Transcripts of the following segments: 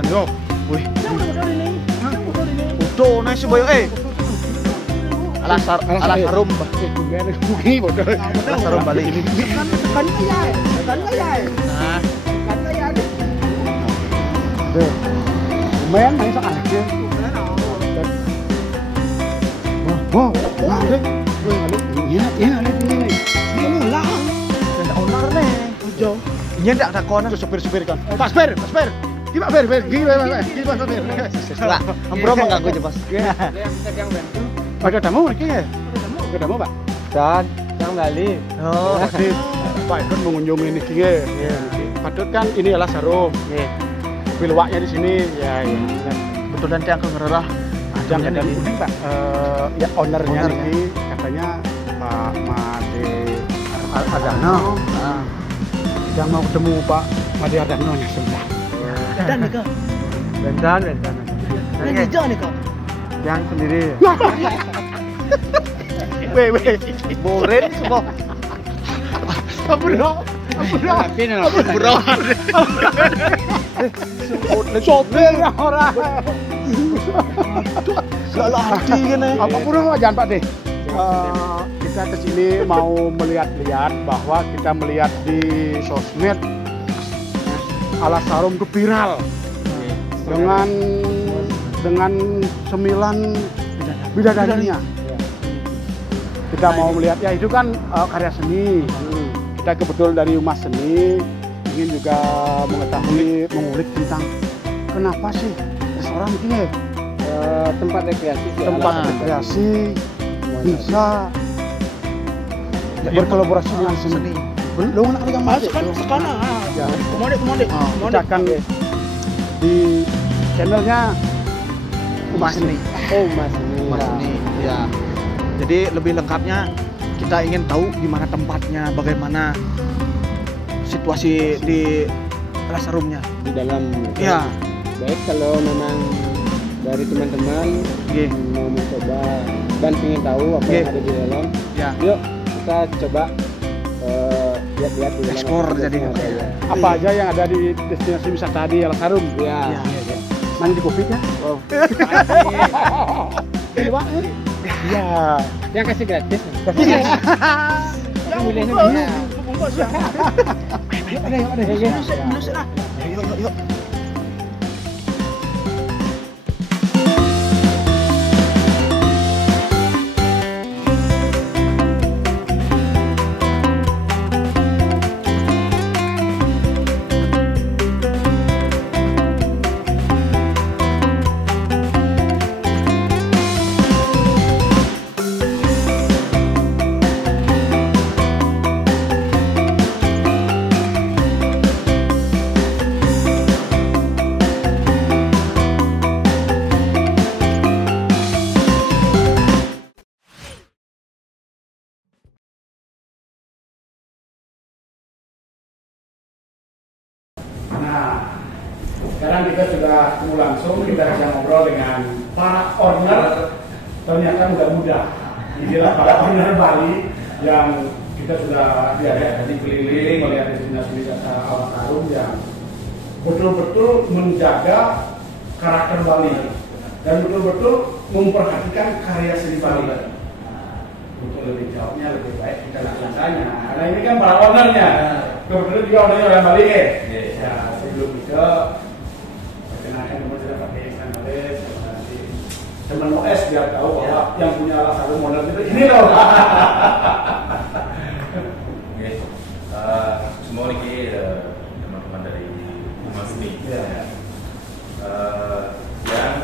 kan yo. Wih, Udah naik si boyo alas harum alas harum Bali. Tekan ya. Nah, Tuh. Lumayan main soalnya. Wow, lihat. Iya, lihat ini. Ini lah. ada owner nih. Ujo. Ini ndak ada kona. Supir kan. Pas ber. Gimana ber? Gimana ber? Lah, ampro mengganggu aja, Bos. Ada tamu lagi ya? Ada tamu, Pak? Dan yang Bali. Oh, Pasti Pak Edun mengunjungi ini ya. Patut kan ini adalah Sarum. Pilwaknya di sini. Ya. betul dan tiang ngerah. Jangan dan kuning, Pak. Ya ownernya Ownernya. ini katanya Pak Made Ardano. Nah, Yang mau ketemu Pak Made Ardano nya sebelah. Dan nih kak. Bentan. Yang hijau nih kak. Yang sendiri. Weh. boren semua. Bro. Bro. Sopir orang. Salah hati kan ya. Apa kurang wajan Pak deh? Kita ke sini mau melihat-lihat bahwa kita melihat di sosmed Alas Sarum itu viral dengan 9 bidadarinya. Kita mau melihat ya itu kan karya seni. Kita kebetulan dari Umas Seni ingin juga mengetahui mengulik tentang kenapa sih restoran ini Tempat rekreasi sih. tempat Alas. rekreasi bisa berkolaborasi dengan seni. Belum nak yang masuk Sekarang. ya. Kemode. Kita akan di channelnya Umas Seni. Oh, Mas ini. Mas ini, ya. Jadi lebih lengkapnya kita ingin tahu di mana tempatnya, bagaimana situasi di Alas Harumnya. Di dalam. Ya, Baik, kalau memang dari teman-teman mau mencoba dan ingin tahu apa yang ada di dalam, ya. yuk kita coba lihat-lihat di dalam. Explore apa jadi. yang ada, ya. Apa aja yang ada di destinasi wisata di Alas Harum? Ya. Ya. Mana di Covid ya? Wow. Ya. Yang kasih gratis. Yang milihnya bungkus. dia. Bungkus ya. Yuk ada. Minus lah. Yuk. Nah, sekarang kita sudah ketemu langsung, kita bisa ngobrol dengan para owner. Ternyata muda-muda. Inilah para owner Bali yang kita sudah lihat tadi keliling melihat destinasi wisata Alas Harum yang betul-betul menjaga karakter Bali dan betul-betul memperhatikan karya seni Bali. Untuk lebih jauhnya lebih baik kita langsung tanya. Karena ini kan para ownernya. Kebetulan juga ownernya orang Bali ya. Ya, sebelum itu perkenalkan teman-teman pakai Iksan Bali, nanti teman OS biar tahu bahwa yang punya Alas Harum owner itu ini loh. Oke, semua ini teman-teman dari Umas Seni. Yang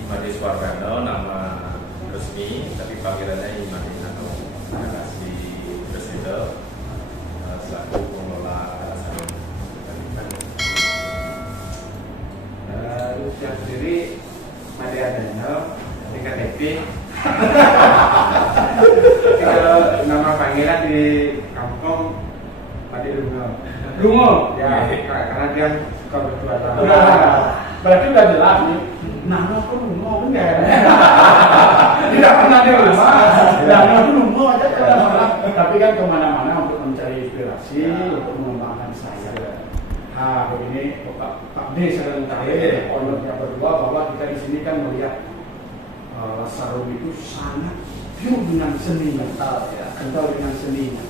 Imade Suwargano nama resmi, tapi panggilannya Imade atau Narasi Presiden selaku pengelola Alas Harum. Yang sendiri Made Ardano di KTP. Kalau nama panggilan di kampung Made Dungo. Dungo. Ya, karena dia suka berjualan. Berarti udah jelas nih. Nama aku Dungo enggak? Tidak pernah dia lama. Nama aku Dungo aja kadang-kadang. Tapi kan kemana-mana untuk mencari inspirasi untuk mengembangkan saya. Nah, begini, Pak D sedang tarik ownernya berdua bahwa kita di sini kan melihat Sarum itu sangat pure dengan seninya, kental dengan seninya.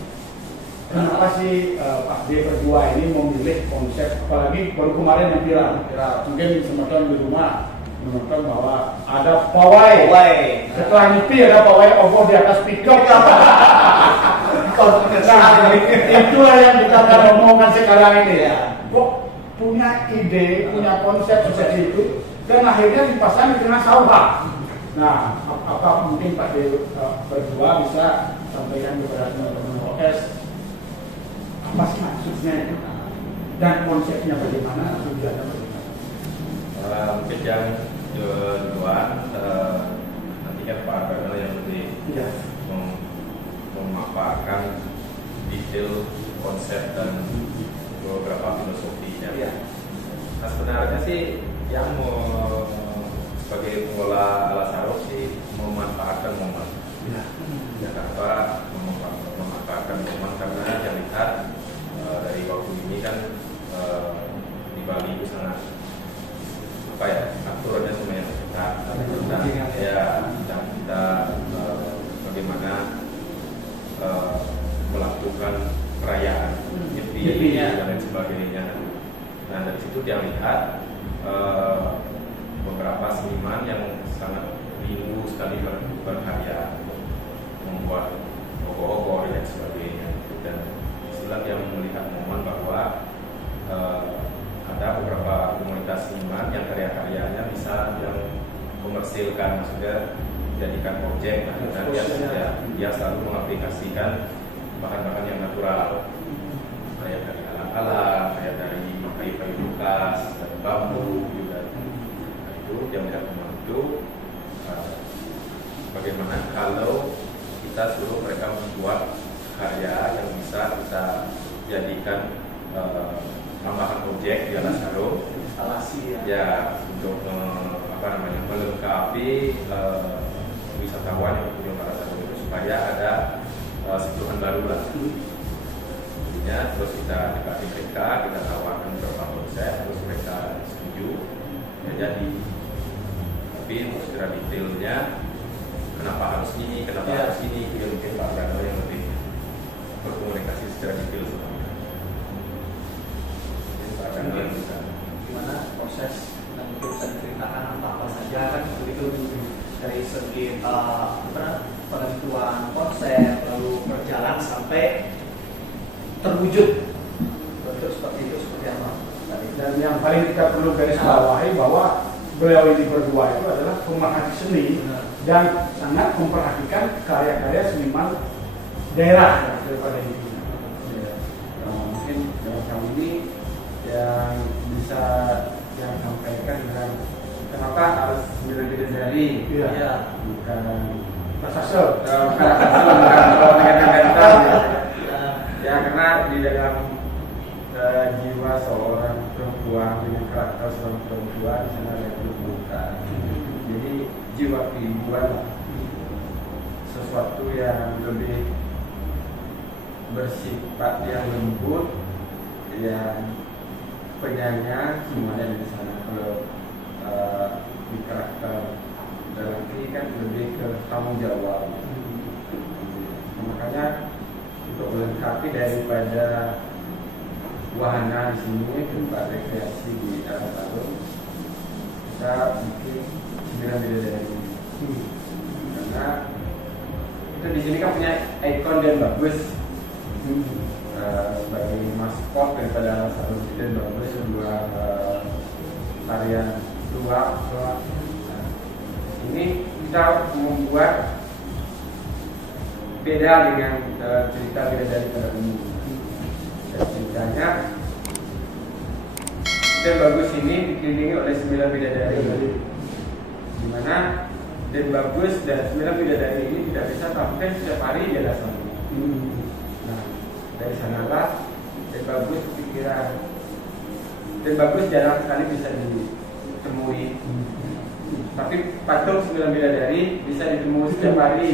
Kenapa sih Pak D berdua ini memilih konsep, apalagi baru kemarin yang viral. Mungkin teman-teman di rumah menonton bahwa ada pawai. Setelah nyepi ada pawai obor di atas pickup. Nah, itulah yang kita akan ngomongkan sekarang ini. Kok punya ide, punya konsep seperti itu, dan akhirnya dipasang di tengah sawah. Nah, apa mungkin Pak D berdua bisa sampaikan kepada teman-teman OS apa sih maksudnya itu dan konsepnya bagaimana, tujuannya bagaimana? Mungkin yang duluan nanti kan Pak Argano yang lebih memaparkan detail konsep dan beberapa filosofinya. Nah sebenarnya sih yang mau sebagai pengelola Alasarum sih memanfaatkan momen. Kenapa memanfaatkan momen? Karena yang lihat dari waktu ini kan di Bali itu sangat aturannya semuanya ketat. Dan kita bagaimana melakukan perayaan Nyepi dan lain sebagainya. Nah dari situ dia lihat beberapa seniman yang sangat rindu sekali berkarya, membuat logo-logo dan sebagainya. Dan setelah dia melihat momen bahwa ada beberapa komunitas seniman yang karya-karyanya bisa yang komersilkan, maksudnya jadikan objek, dan dia selalu mengaplikasikan bahan-bahan yang natural, kayak dari alam-alam, kayak dari kayu-kayu bekas, dari bambu juga. Nah, itu dia melihat momen itu bagaimana kalau kita suruh mereka membuat karya yang bisa kita jadikan tambahan objek di Alasarum, untuk melengkapi wisatawan yang berkunjung ke Alasarum itu supaya ada sentuhan baru lah. Jadinya terus kita dekati mereka, kita tawarkan beberapa konsep, terus mereka setuju, ya jadi. Tapi untuk secara detailnya, kenapa harus ini, itu mungkin Pak Argano yang lebih berkomunikasi secara detail sama kita. Pak Argano yang bisa. Gimana proses dan mungkin bisa diceritakan apa saja kan begitu dari segi penentuan konsep lalu berjalan sampai terwujud bentuk seperti itu seperti apa tadi. Dan yang paling kita perlu garis bawahi bahwa beliau ini berdua itu adalah pemerhati seni dan sangat memperhatikan karya-karya seniman daerah daripada ini. Mungkin dalam hal ini yang bisa yang sampaikan dengan kenapa harus bidadari bukan Pasasel, ya karena di dalam jiwa seorang perempuan dengan karakter seorang perempuan di sana ada kebuka. Jadi jiwa keibuan sesuatu yang lebih bersifat yang lembut, yang penyayang semuanya di sana. Kalau di karakter dalam ini kan lebih ke tanggung jawab. Makanya untuk melengkapi daripada wahana di sini tempat rekreasi di Alasarum, kita bikin 9 bidadari. Karena itu di sini kan punya ikon dan bagus sebagai maskot daripada Alasarum dan bagus sebuah tarian luar. Ini kita membuat beda dengan cerita bidadari pada umum. Ceritanya Den Bagus ini dikelilingi oleh 9 bidadari, di mana Den Bagus dan 9 bidadari ini tidak bisa tampil setiap hari di Alasarum. Nah, dari sanalah Den Bagus kepikiran. Den Bagus jarang sekali bisa ditemui, tapi patung 9 bidadari bisa ditemui setiap hari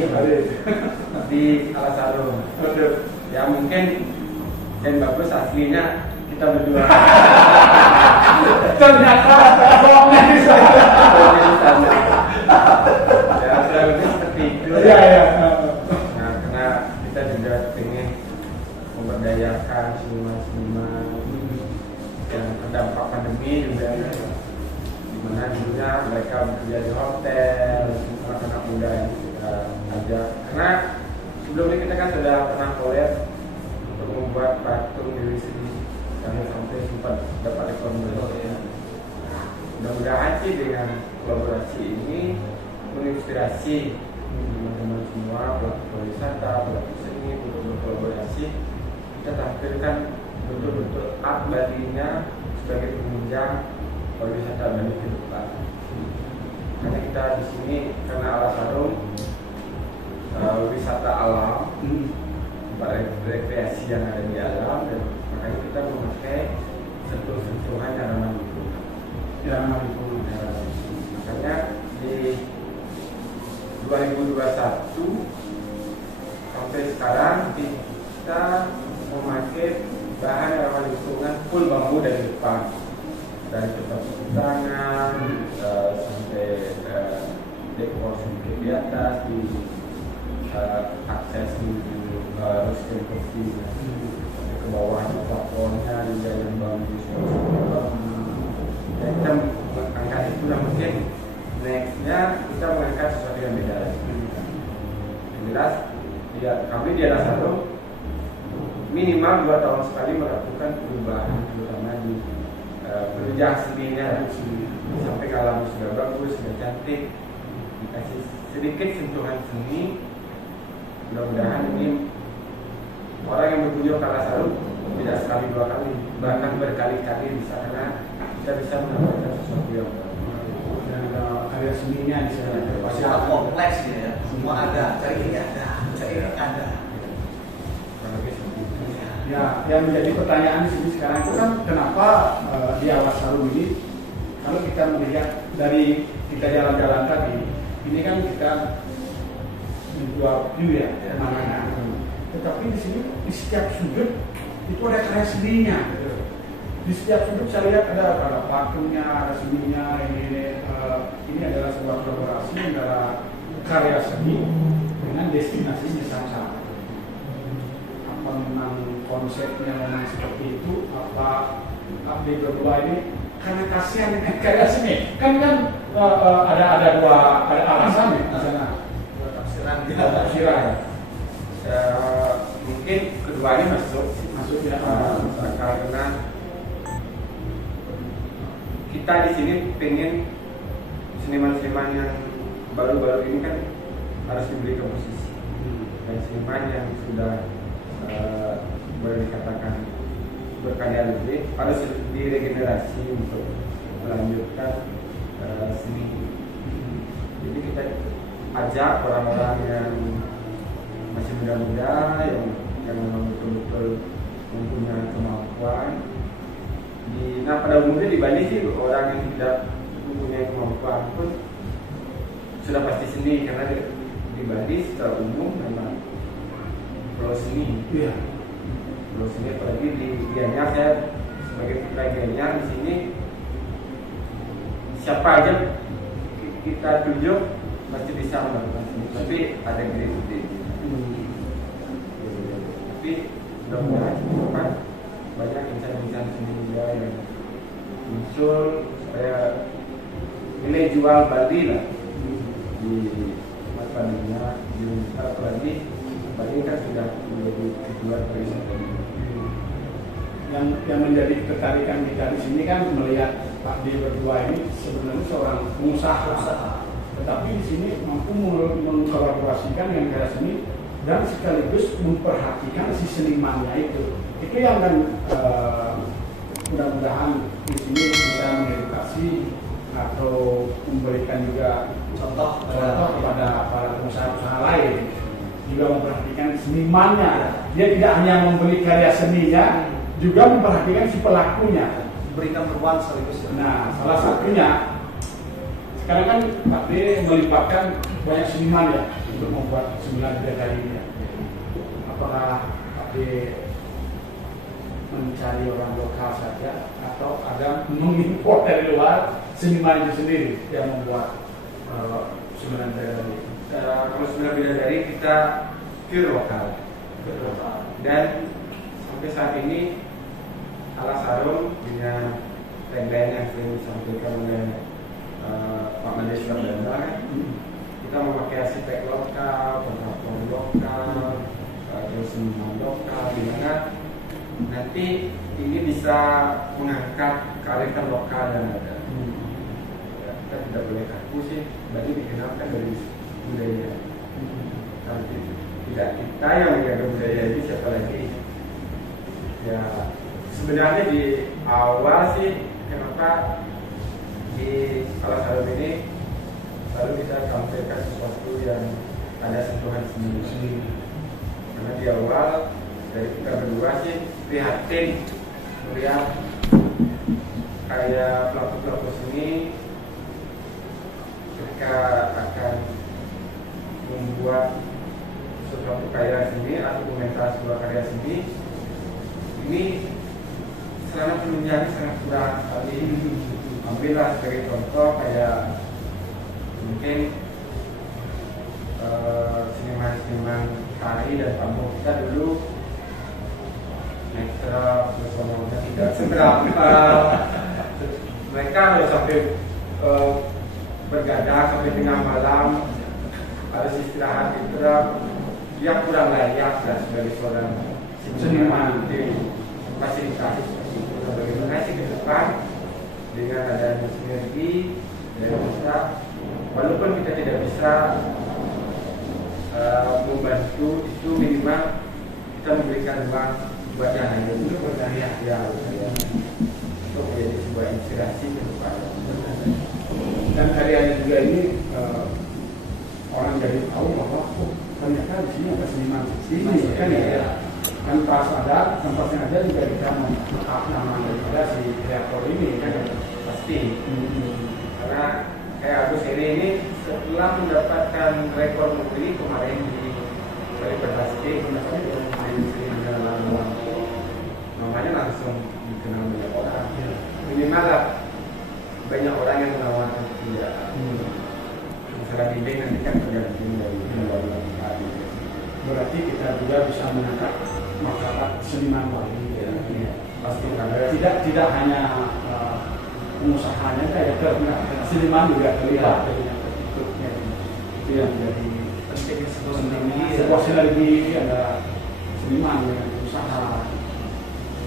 di Alasarum. Ya mungkin Den Bagus aslinya kita kita berdua. Ternyata bohongnya di sana. Ya, selalu seperti itu. Iya, iya. Nah, karena kita juga ingin memberdayakan seniman-seniman yang terdampak pandemi juga, dimana dulunya mereka bekerja di hotel, anak-anak muda yang kita ajak. Karena sebelumnya kita kan sudah pernah collab untuk membuat patung diri sendiri, kami sampai sempat dapat rekomendasi. Mudah-mudahan sih dengan kolaborasi ini menginspirasi teman-teman semua, pelaku wisata, pelaku seni untuk berkolaborasi. Kita tampilkan betul-betul art Bali-nya sebagai penunjang pariwisata Bali ke depan. Karena kita di sini karena Alas Harum wisata alam, tempat rekreasi yang ada di alam, dan makanya kita memakai sentuhan-sentuhan yang ramah lingkungan. Makanya di 2021 sampai sekarang kita memakai bahan yang ramah lingkungan full bambu dari depan, dari tempat tangan sampai dekor sedikit di atas, di akses menuju rooftop ke bawah plafonnya juga yang bagus. Dan kita mengangkat itu, dan mungkin nextnya kita mengangkat sesuatu yang beda lagi. Yang jelas, ya, kami di Alas Harum minimal 2 tahun sekali melakukan perubahan, terutama di penunjang seninya, sampai kalau sudah bagus, sudah cantik, dikasih sedikit sentuhan seni. Mudah-mudahan ini orang yang berkunjung ke Alas Harum tidak sekali 2 kali, bahkan berkali-kali bisa, karena kita bisa mendapatkan sesuatu yang baru. Dan ada karya seninya di sana. Pasti kompleks gitu ya. Semua ada, cari ini ada, cari ini ada. Ya, yang menjadi pertanyaan di sini sekarang itu kan kenapa di Alas Harum ini, kalau kita melihat dari kita jalan-jalan tadi, ini kan kita dua view ya, mana. Tetapi di sini di setiap sudut itu ada karya seninya. Di setiap sudut saya lihat ada patungnya, ada seninya. Ini adalah sebuah kolaborasi antara karya seni dengan destinasi wisata. Apa memang konsepnya memang seperti itu? Apa update berdua ini karena kasihan dengan karya seni? Kan ada alasan ya di sana. Tafsiran. Mungkin keduanya masuk ya, karena kita di sini pengen seniman-seniman yang baru-baru ini kan harus diberi posisi, dan seniman yang sudah boleh dikatakan berkarya lebih harus diregenerasi untuk melanjutkan seni. Jadi kita ajak orang-orang yang masih muda-muda, yang memang betul-betul mempunyai kemampuan. Nah, pada umumnya di Bali sih orang yang tidak mempunyai kemampuan pun sudah pasti seni, karena di Bali secara umum memang pulau seni. Iya. Pulau seni, apalagi di Gianyar, saya sebagai putra Gianyar di sini, siapa aja kita tunjuk pasti bisa melakukan seni, tapi ada gede-gede. Tapi mudah-mudahan banyak insan-insan seni juga yang muncul supaya nilai jual Bali lah di mata dunia, apalagi Bali kan sudah menjadi tujuan pariwisata. Yang menjadi ketertarikan kita di sini kan melihat Pak D berdua ini sebenarnya seorang pengusaha. Tetapi di sini mampu mengkolaborasikan dengan karya seni dan sekaligus memperhatikan si senimannya itu. Itu yang kan mudah-mudahan di sini bisa mengedukasi atau memberikan juga contoh kepada para pengusaha-pengusaha lain, juga memperhatikan senimannya. Dia tidak hanya membeli karya seninya, juga memperhatikan si pelakunya, Berikan ruang sekaligus. Nah, salah satunya sekarang kan Pak D melibatkan banyak seniman ya untuk membuat 9 bidadari ini ya. Apakah Pak D mencari orang lokal saja atau ada mengimpor dari luar seniman itu sendiri yang membuat Sembilan Bidadari? Kalau Sembilan Bidadari kita pure lokal. Dan sampai saat ini Alas Harum dengan tagline yang sering disampaikan oleh Pak Mendes Surabaya, kita memakai arsitek lokal, kontraktor lokal, seniman lokal, di mana nanti ini bisa mengangkat kearifan lokal yang ada. Kita tidak boleh kaku sih, berarti dikenalkan dari budaya. Nanti tidak kita yang menjaga budaya ini, siapa lagi? Ya sebenarnya di awal sih kenapa di Alas Harum ini lalu kita tampilkan sesuatu yang ada sentuhan sendiri. Karena di awal dari kita berdua sih prihatin melihat kayak pelaku-pelaku seni ketika akan membuat sesuatu karya seni atau komentar sebuah karya seni, ini sarana penunjangnya sangat kurang sekali. Ambillah sebagai contoh kayak mungkin seniman-seniman tari dan pamung kita dulu ekstra personalnya tidak seberapa. Mereka kalau sampai bergadang sampai tengah malam harus istirahat itu dia kurang layak lah sebagai seorang seniman di fasilitas. Bagaimana sih ke depan dengan adanya sinergi dari kita, walaupun kita tidak bisa membantu itu, minimal kita memberikan uang buat yang lain itu berkarya ya, untuk menjadi sebuah inspirasi ke depan. Dan karyanya juga ini orang jadi tahu bahwa ternyata di sini ada seniman sini kan ya. Kan pas ada tempatnya aja juga kita mengangkat nama daripada si kreator ini kan pasti. Karena kayak Agus Heri ini setelah mendapatkan rekor negeri kemarin di Bali namanya langsung dikenal banyak orang. Minimal lah banyak orang yang menawarkan pekerjaan. Misalnya bimbing nanti kan tergantung dari lagi. Berarti kita juga bisa mengangkat masyarakat seniman Bali ya. Pasti ada. Tidak hanya pengusahanya kayak seniman juga terlibat ikutnya. Itu yang jadi penting sebuah sinergi ada seniman dengan usaha.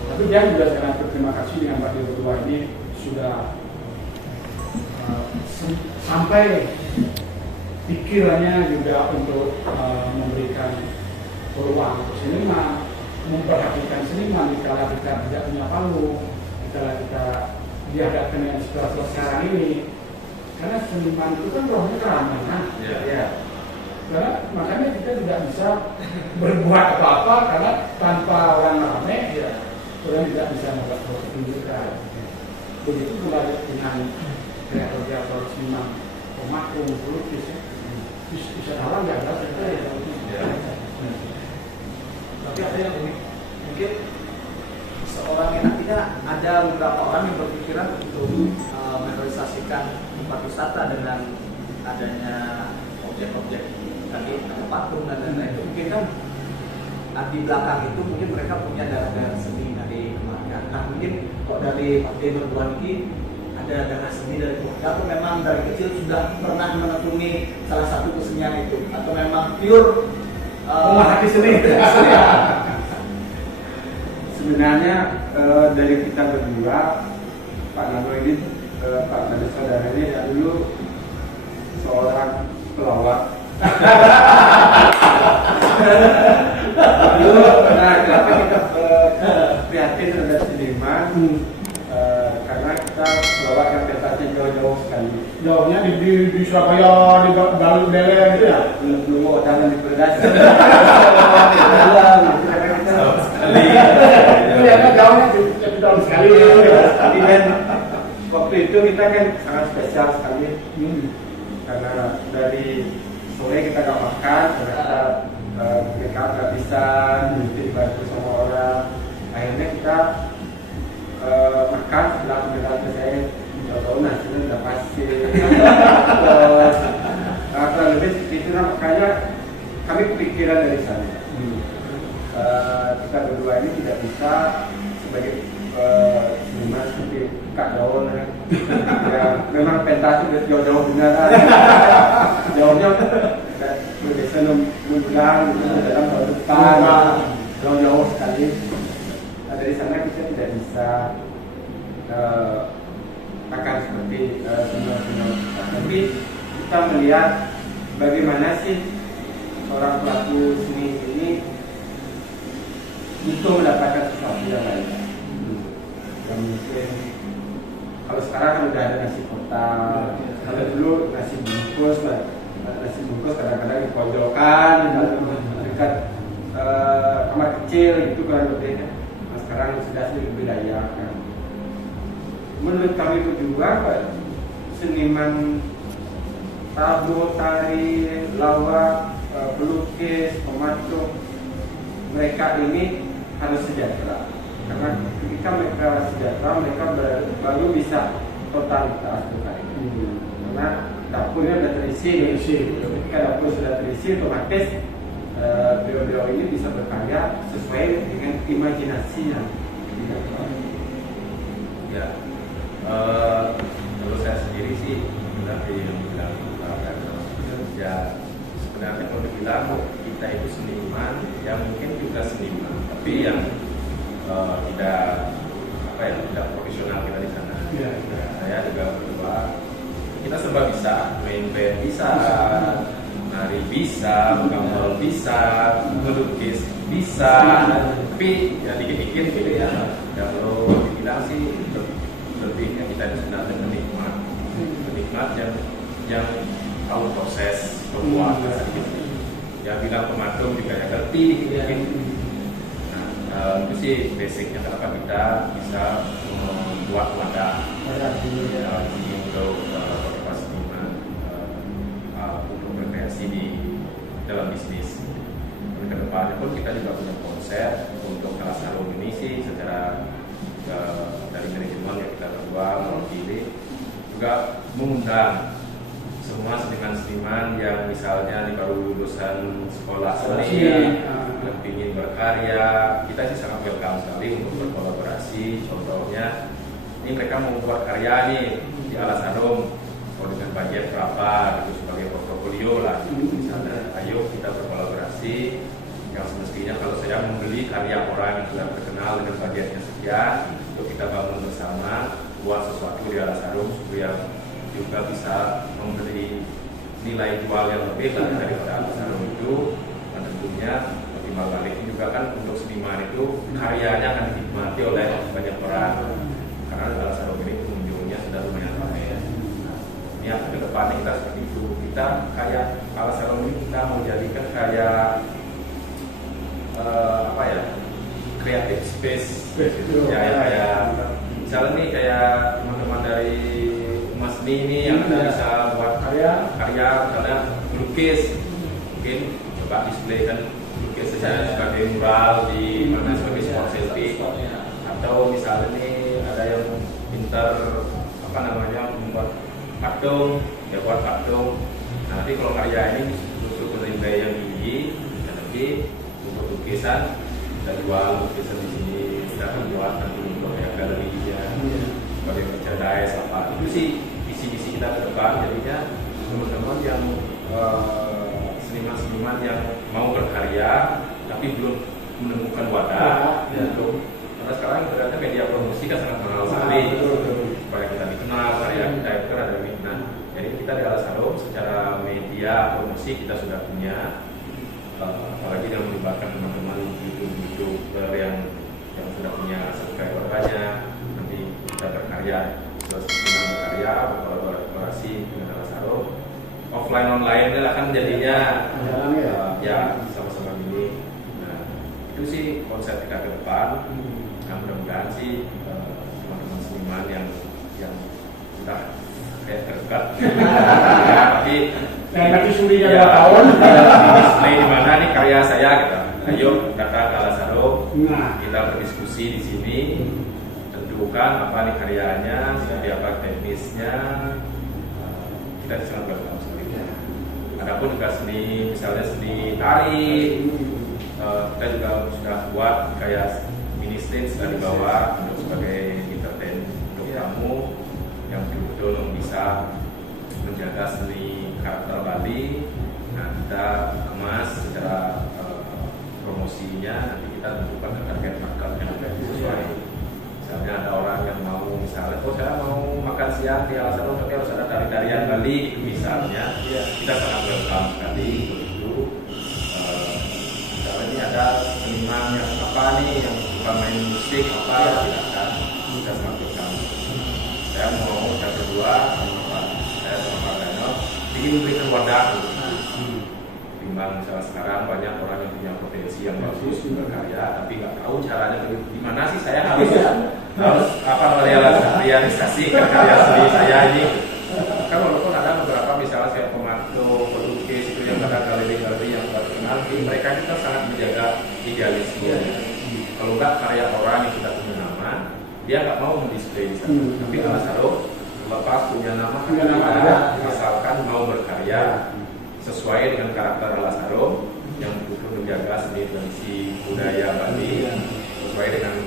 Tapi dia juga sangat berterima kasih dengan Pak Dir berdua ini sudah sampai pikirannya juga untuk memberikan peluang untuk seniman, memperhatikan seniman dikala kita tidak punya panggung, dikala kita dihadapkan dengan situasi sekarang ini. Karena seniman itu kan rohnya keramaian, ya. Karena makanya kita tidak bisa berbuat apa-apa karena tanpa orang ramai, ya, orang tidak bisa membuat pertunjukan. Begitu pula dengan kreator-kreator seniman, pemakung, pelukis, ya. Bisa dalam ya ada cerita ya. Tapi ada yang unik, mungkin seorang yang nantinya ada beberapa orang yang berpikiran untuk merealisasikan tempat wisata dengan adanya objek-objek tadi ada patung dan lain-lain. Itu mungkin kan di belakang itu mungkin mereka punya darah seni dari keluarga. Nah mungkin kok dari Pak Dir berdua ini ada darah seni dari keluarga atau memang dari kecil sudah pernah menekuni salah satu kesenian itu atau memang pure hati seni. Sebenarnya dari kita berdua, Pak Nano ini, Pak Nano saudara ini dulu seorang pelawak. Nah, kenapa kita prihatin terhadap seniman? Karena kita pelawak yang prestasi jauh-jauh sekali. Jauhnya di Surabaya, di Bali gitu ya. Belum mau jangan diperdasi. Ternyata jauhnya jauh sekali. Tapi kan waktu itu kita kan sangat spesial sekali. Karena dari sore kita gak makan, karena kita nggak bisa dibantu sama orang. Akhirnya kita kami kepikiran dari sana. Kita berdua ini tidak bisa sebagai seniman seperti Kak Daun ya, memang pentas itu jauh-jauh benar. Jauhnya biasa menjelang dalam tahun depan, jauh-jauh sekali. Dari sana kita tidak bisa akan seperti seniman-seniman kita. Tapi kita melihat bagaimana sih orang pelaku seni ini itu mendapatkan sesuatu yang lain. Yang mungkin kalau sekarang kan udah ada nasi kotak, kalau dulu nasi bungkus kadang-kadang di pojokan, dekat kamar kecil itu kan berbeda. Nah, sekarang sudah lebih layak. Kan. Menurut kami berdua, seniman tabuh, tari, lawak, pelukis, pematung, mereka ini harus sejahtera. Karena ketika mereka sejahtera, mereka baru bisa totalitas berkarya. Karena dapurnya sudah terisi. Ketika dapur sudah terisi, otomatis beliau-beliau ini bisa berkarya sesuai dengan imajinasinya. Ya, kalau saya sendiri sih berarti yang bilang ya sebenarnya kalau dibilang kita itu seniman yang mungkin juga seniman, tapi yang tidak profesional kita di sana. Saya juga berdua kita serba bisa, main band bisa, nari bisa, menggambar bisa, melukis bisa, tapi ya dikit-dikit gitu ya. Ya kalau dibilang sih lebihnya kita itu sebenarnya penikmat yang tahu proses pembuatan sedikit. Ya bilang pematung juga ya ngerti dikit-dikit. Nah itu sih basicnya kenapa kita bisa membuat wadah untuk para seniman untuk berkreasi di dalam bisnis. Dan kedepannya pun kita juga punya konsep untuk kelas harum ini sih secara dari manajemen yang kita berdua mewakili juga mengundang semua seniman-seniman yang misalnya di baru lulusan sekolah seni yang ingin berkarya, kita sih sangat welcome sekali untuk berkolaborasi. Contohnya ini mereka mau buat karya nih di Alas Harum, mau dengan budget berapa gitu sebagai portofolio lah misalnya. Ayo kita berkolaborasi. Yang semestinya kalau saya membeli karya orang yang sudah terkenal dengan budgetnya sekian, untuk kita bangun bersama, buat sesuatu di Alas Harum supaya juga bisa memberi nilai jual yang lebih daripada Alas Harum itu. Dan tentunya timbal baliknya juga kan untuk seniman itu karyanya akan dinikmati oleh banyak orang karena Alas Harum ini pengunjungnya sudah lumayan ramai. Ya ke depannya kita seperti itu, kita kayak Alas Harum ini kita mau jadikan kayak creative space ya kayak misalnya nih kayak teman-teman dari Mas Ni ini yang bisa buat karya misalnya melukis, mungkin coba display kan lukis saja sebagai mural di mana sebagai sport selfie, atau misalnya nih ada yang pintar membuat patung, ya buat patung. Nah, nanti kalau karya ini butuh nilai yang tinggi, dan nanti untuk lukisan kita jual lukisan di sini, kita akan buat nanti untuk kayak galeri ya, sebagai merchandise apa. Itu sih visi-visi kita ke depan. Jadinya teman-teman yang seniman-seniman yang mau berkarya tapi belum menemukan wadah untuk, karena sekarang ternyata media promosi kan sangat mahal sekali supaya kita dikenal karya kita itu ada minat. Jadi kita di Alas Harum secara media promosi kita sudah punya, apalagi yang melibatkan teman-teman YouTuber yang sudah punya subscriber banyak. Nanti kita berkarya, dengan berkarya berkolaborasi dengan Alas Harum, offline online kan jadinya ya sama-sama gini. Nah itu sih konsep kita ke depan. Nah, mudah-mudahan sih teman-teman seniman yang sudah kayak terdekat tapi nanti surinya ya, 2 tahun display di mana nih karya saya gitu. Ayo datang ke Alas Harum, kita berdiskusi di sini, tentukan apa nih karyanya, seperti apa teknisnya, kita sangat welcome sekali. Ada pun juga seni, misalnya seni tari, kita juga sudah buat kayak mini stage dari bawah untuk sebagai entertain untuk tamu yang betul-betul bisa menjaga seni karakter Bali. Nah, kita kemas secara promosinya, nanti kita tentukan target market yang sesuai. Misalnya ada orang yang mau, misalnya, oh saya mau makan siang di Alasan tapi harus ada tarian Bali, misalnya, kita sangat welcome sekali itu. Misalnya ini ada seniman yang apa nih, yang bukan main musik apa, silakan, kita sangat welcome. Saya berdua sama Pak, saya sama Pak Dano, ingin memberikan wadah. Misalnya sekarang banyak orang yang punya potensi yang bagus berkarya, tapi nggak tahu caranya gimana sih saya harus realisasikan karya seni saya ini. Kan walaupun ada beberapa misalnya saya pemantau, pelukis itu yang kadang galeri yang terkenal, mereka kita sangat menjaga idealisme. Kalau nggak karya orang yang sudah punya nama, dia nggak mau mendisplay di sana. Tapi kalau Sarum lepas punya nama, asalkan mau berkarya sesuai dengan karakter Alasarum yang betul menjaga seni tradisi budaya Bali, sesuai dengan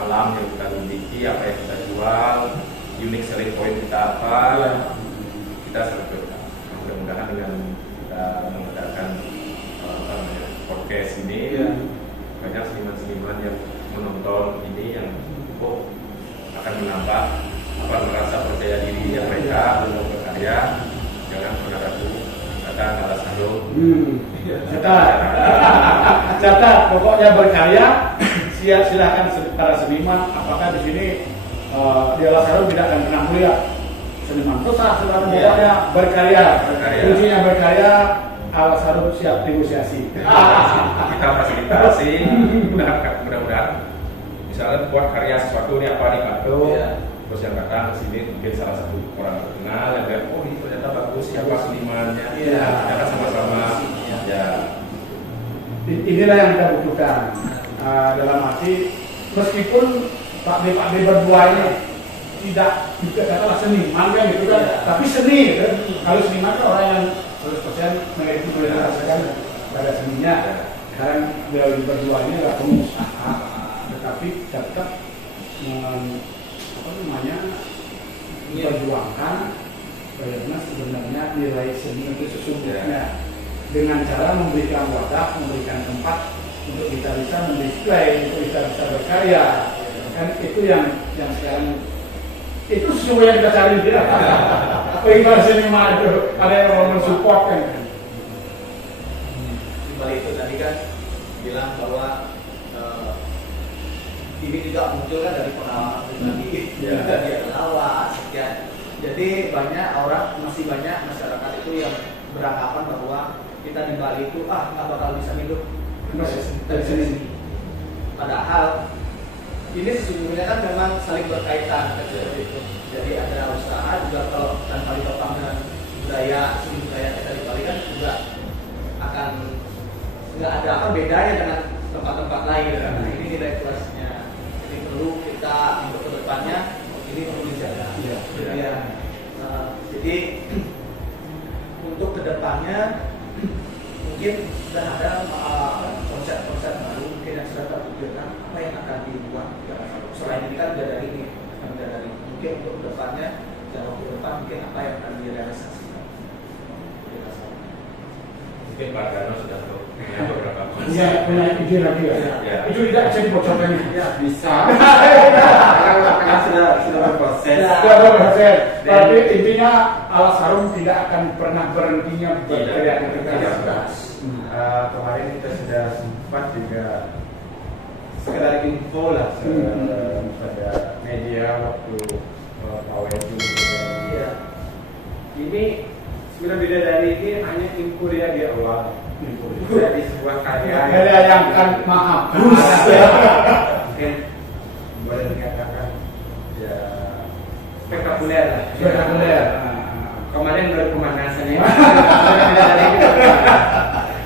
alam yang kita miliki, apa yang kita jual, unique selling point kita apa, kita sangat berharap. Mudah-mudahan dengan kita mengadakan podcast ini, banyak seniman-seniman yang menonton ini yang akan menambah merasa percaya diri mereka untuk berkarya. Jangan pernah ragu. Catat, pokoknya berkarya. Silakan para seniman. Apakah di sini di Alasarum tidak akan pernah melihat seniman susah, pokoknya berkarya. Kuncinya berkarya. Alasarum siap negosiasi. Kita fasilitasi. Mudah-mudahan misalnya buat karya sesuatu ini apa nih Pak? Terus yang datang ke sini mungkin salah satu orang terkenal yang lihat, oh ini ternyata bagus, siapa senimannya, ternyata sama-sama. Inilah yang kita butuhkan. Dalam arti meskipun Pak D berdua ini tidak juga katakanlah seniman kan gitu kan, tapi seni gitu. Kalau seniman kan orang yang 100% memiliki kualitaskan pada seninya. Sekarang dari berdua ini adalah pengusaha, tetapi tetap memperjuangkan bagaimana sebenarnya nilai seni itu sesungguhnya dengan cara memberikan wadah, memberikan tempat untuk kita bisa mendisplay, untuk kita bisa berkarya. Kan itu yang sekarang itu semua yang kita cari dia. Bagaimana seniman itu ada yang mau mensupport kan? Di balik itu tadi kan bilang bahwa ini juga muncul kan dari pengalaman pribadi, dia adalah sekian. Jadi masih banyak masyarakat itu yang beranggapan bahwa kita di Bali itu nggak bakal bisa hidup dari sini. Padahal ini sesungguhnya kan memang saling berkaitan gitu. Jadi ada usaha juga kalau tanpa ditopang dengan seni budaya kita di Bali kan juga akan nggak ada apa bedanya dengan tempat-tempat lain. Nah ini nilai plusnya. Jadi perlu kita untuk kedepannya ini perlu dijaga. Jadi untuk kedepannya mungkin sudah ada konsep-konsep baru mungkin yang sudah terpikirkan apa yang akan dibuat. Selain ini kan dari mungkin untuk kedepannya dalam waktu depan mungkin apa yang akan direalisasikan. Mungkin Pak Dano sudah punya beberapa punya ide lagi ya. Itu tidak bisa dibocorkan. Ya bisa. Karena sudah berproses. Sudah berproses. Tapi intinya Alasarum tidak akan pernah berhentinya berkarya. Kemarin kita sudah sempat juga sekedar info lah pada media waktu awal itu. Iya. Ini Sembilan Bidadari ini hanya inkuria di awal. Jadi sebuah karya yang kan maaf. Mungkin boleh dikatakan ya spektakuler lah. Spektakuler. Kemarin baru pemanasannya.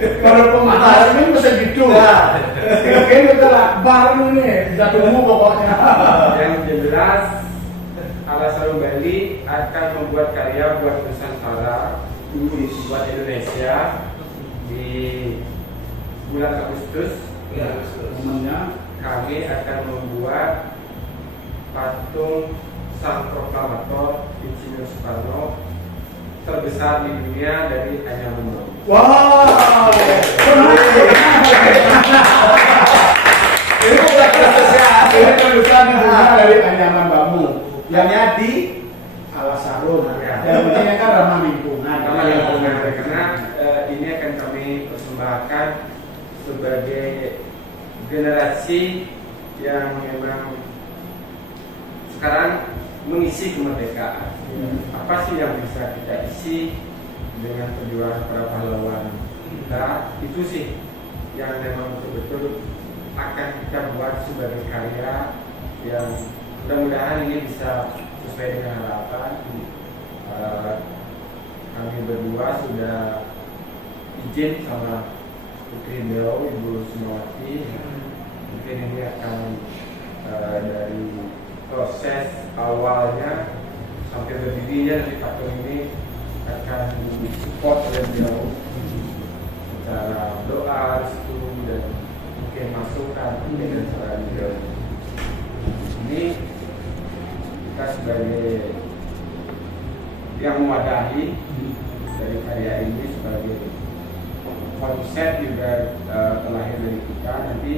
Kalau pemanasan ini bisa gitu. Mungkin kita baru nih, kita tunggu pokoknya. Yang jelas Alasarum Bali akan membuat karya buat Nusantara buat Indonesia di bulan Agustus. Momennya Kami akan membuat patung sang proklamator Insinyur Soekarno terbesar di dunia dari anyaman bambu. wow, ini bukan spesial, ini terbesar di dunia dari anyaman bambu. Yang di Alas Sarun, Ya. yang pentingnya kan ramah lingkungan. Ramah lingkungan, karena ini akan kami persembahkan sebagai generasi yang memang sekarang mengisi kemerdekaan. Apa sih yang bisa kita isi dengan perjuangan para pahlawan kita? Itu sih yang memang betul-betul akan kita buat sebagai karya yang mudah-mudahan ini bisa sesuai dengan harapan. Kami berdua sudah izin sama Putri beliau, Ibu Sumawati. Mungkin ini akan dari proses awalnya sampai berdirinya dari patung ini akan support oleh beliau secara doa, restu, dan mungkin masukan dengan cara beliau. Ini kita sebagai yang mewadahi dari karya ini sebagai konsep juga terlahir dari kita, nanti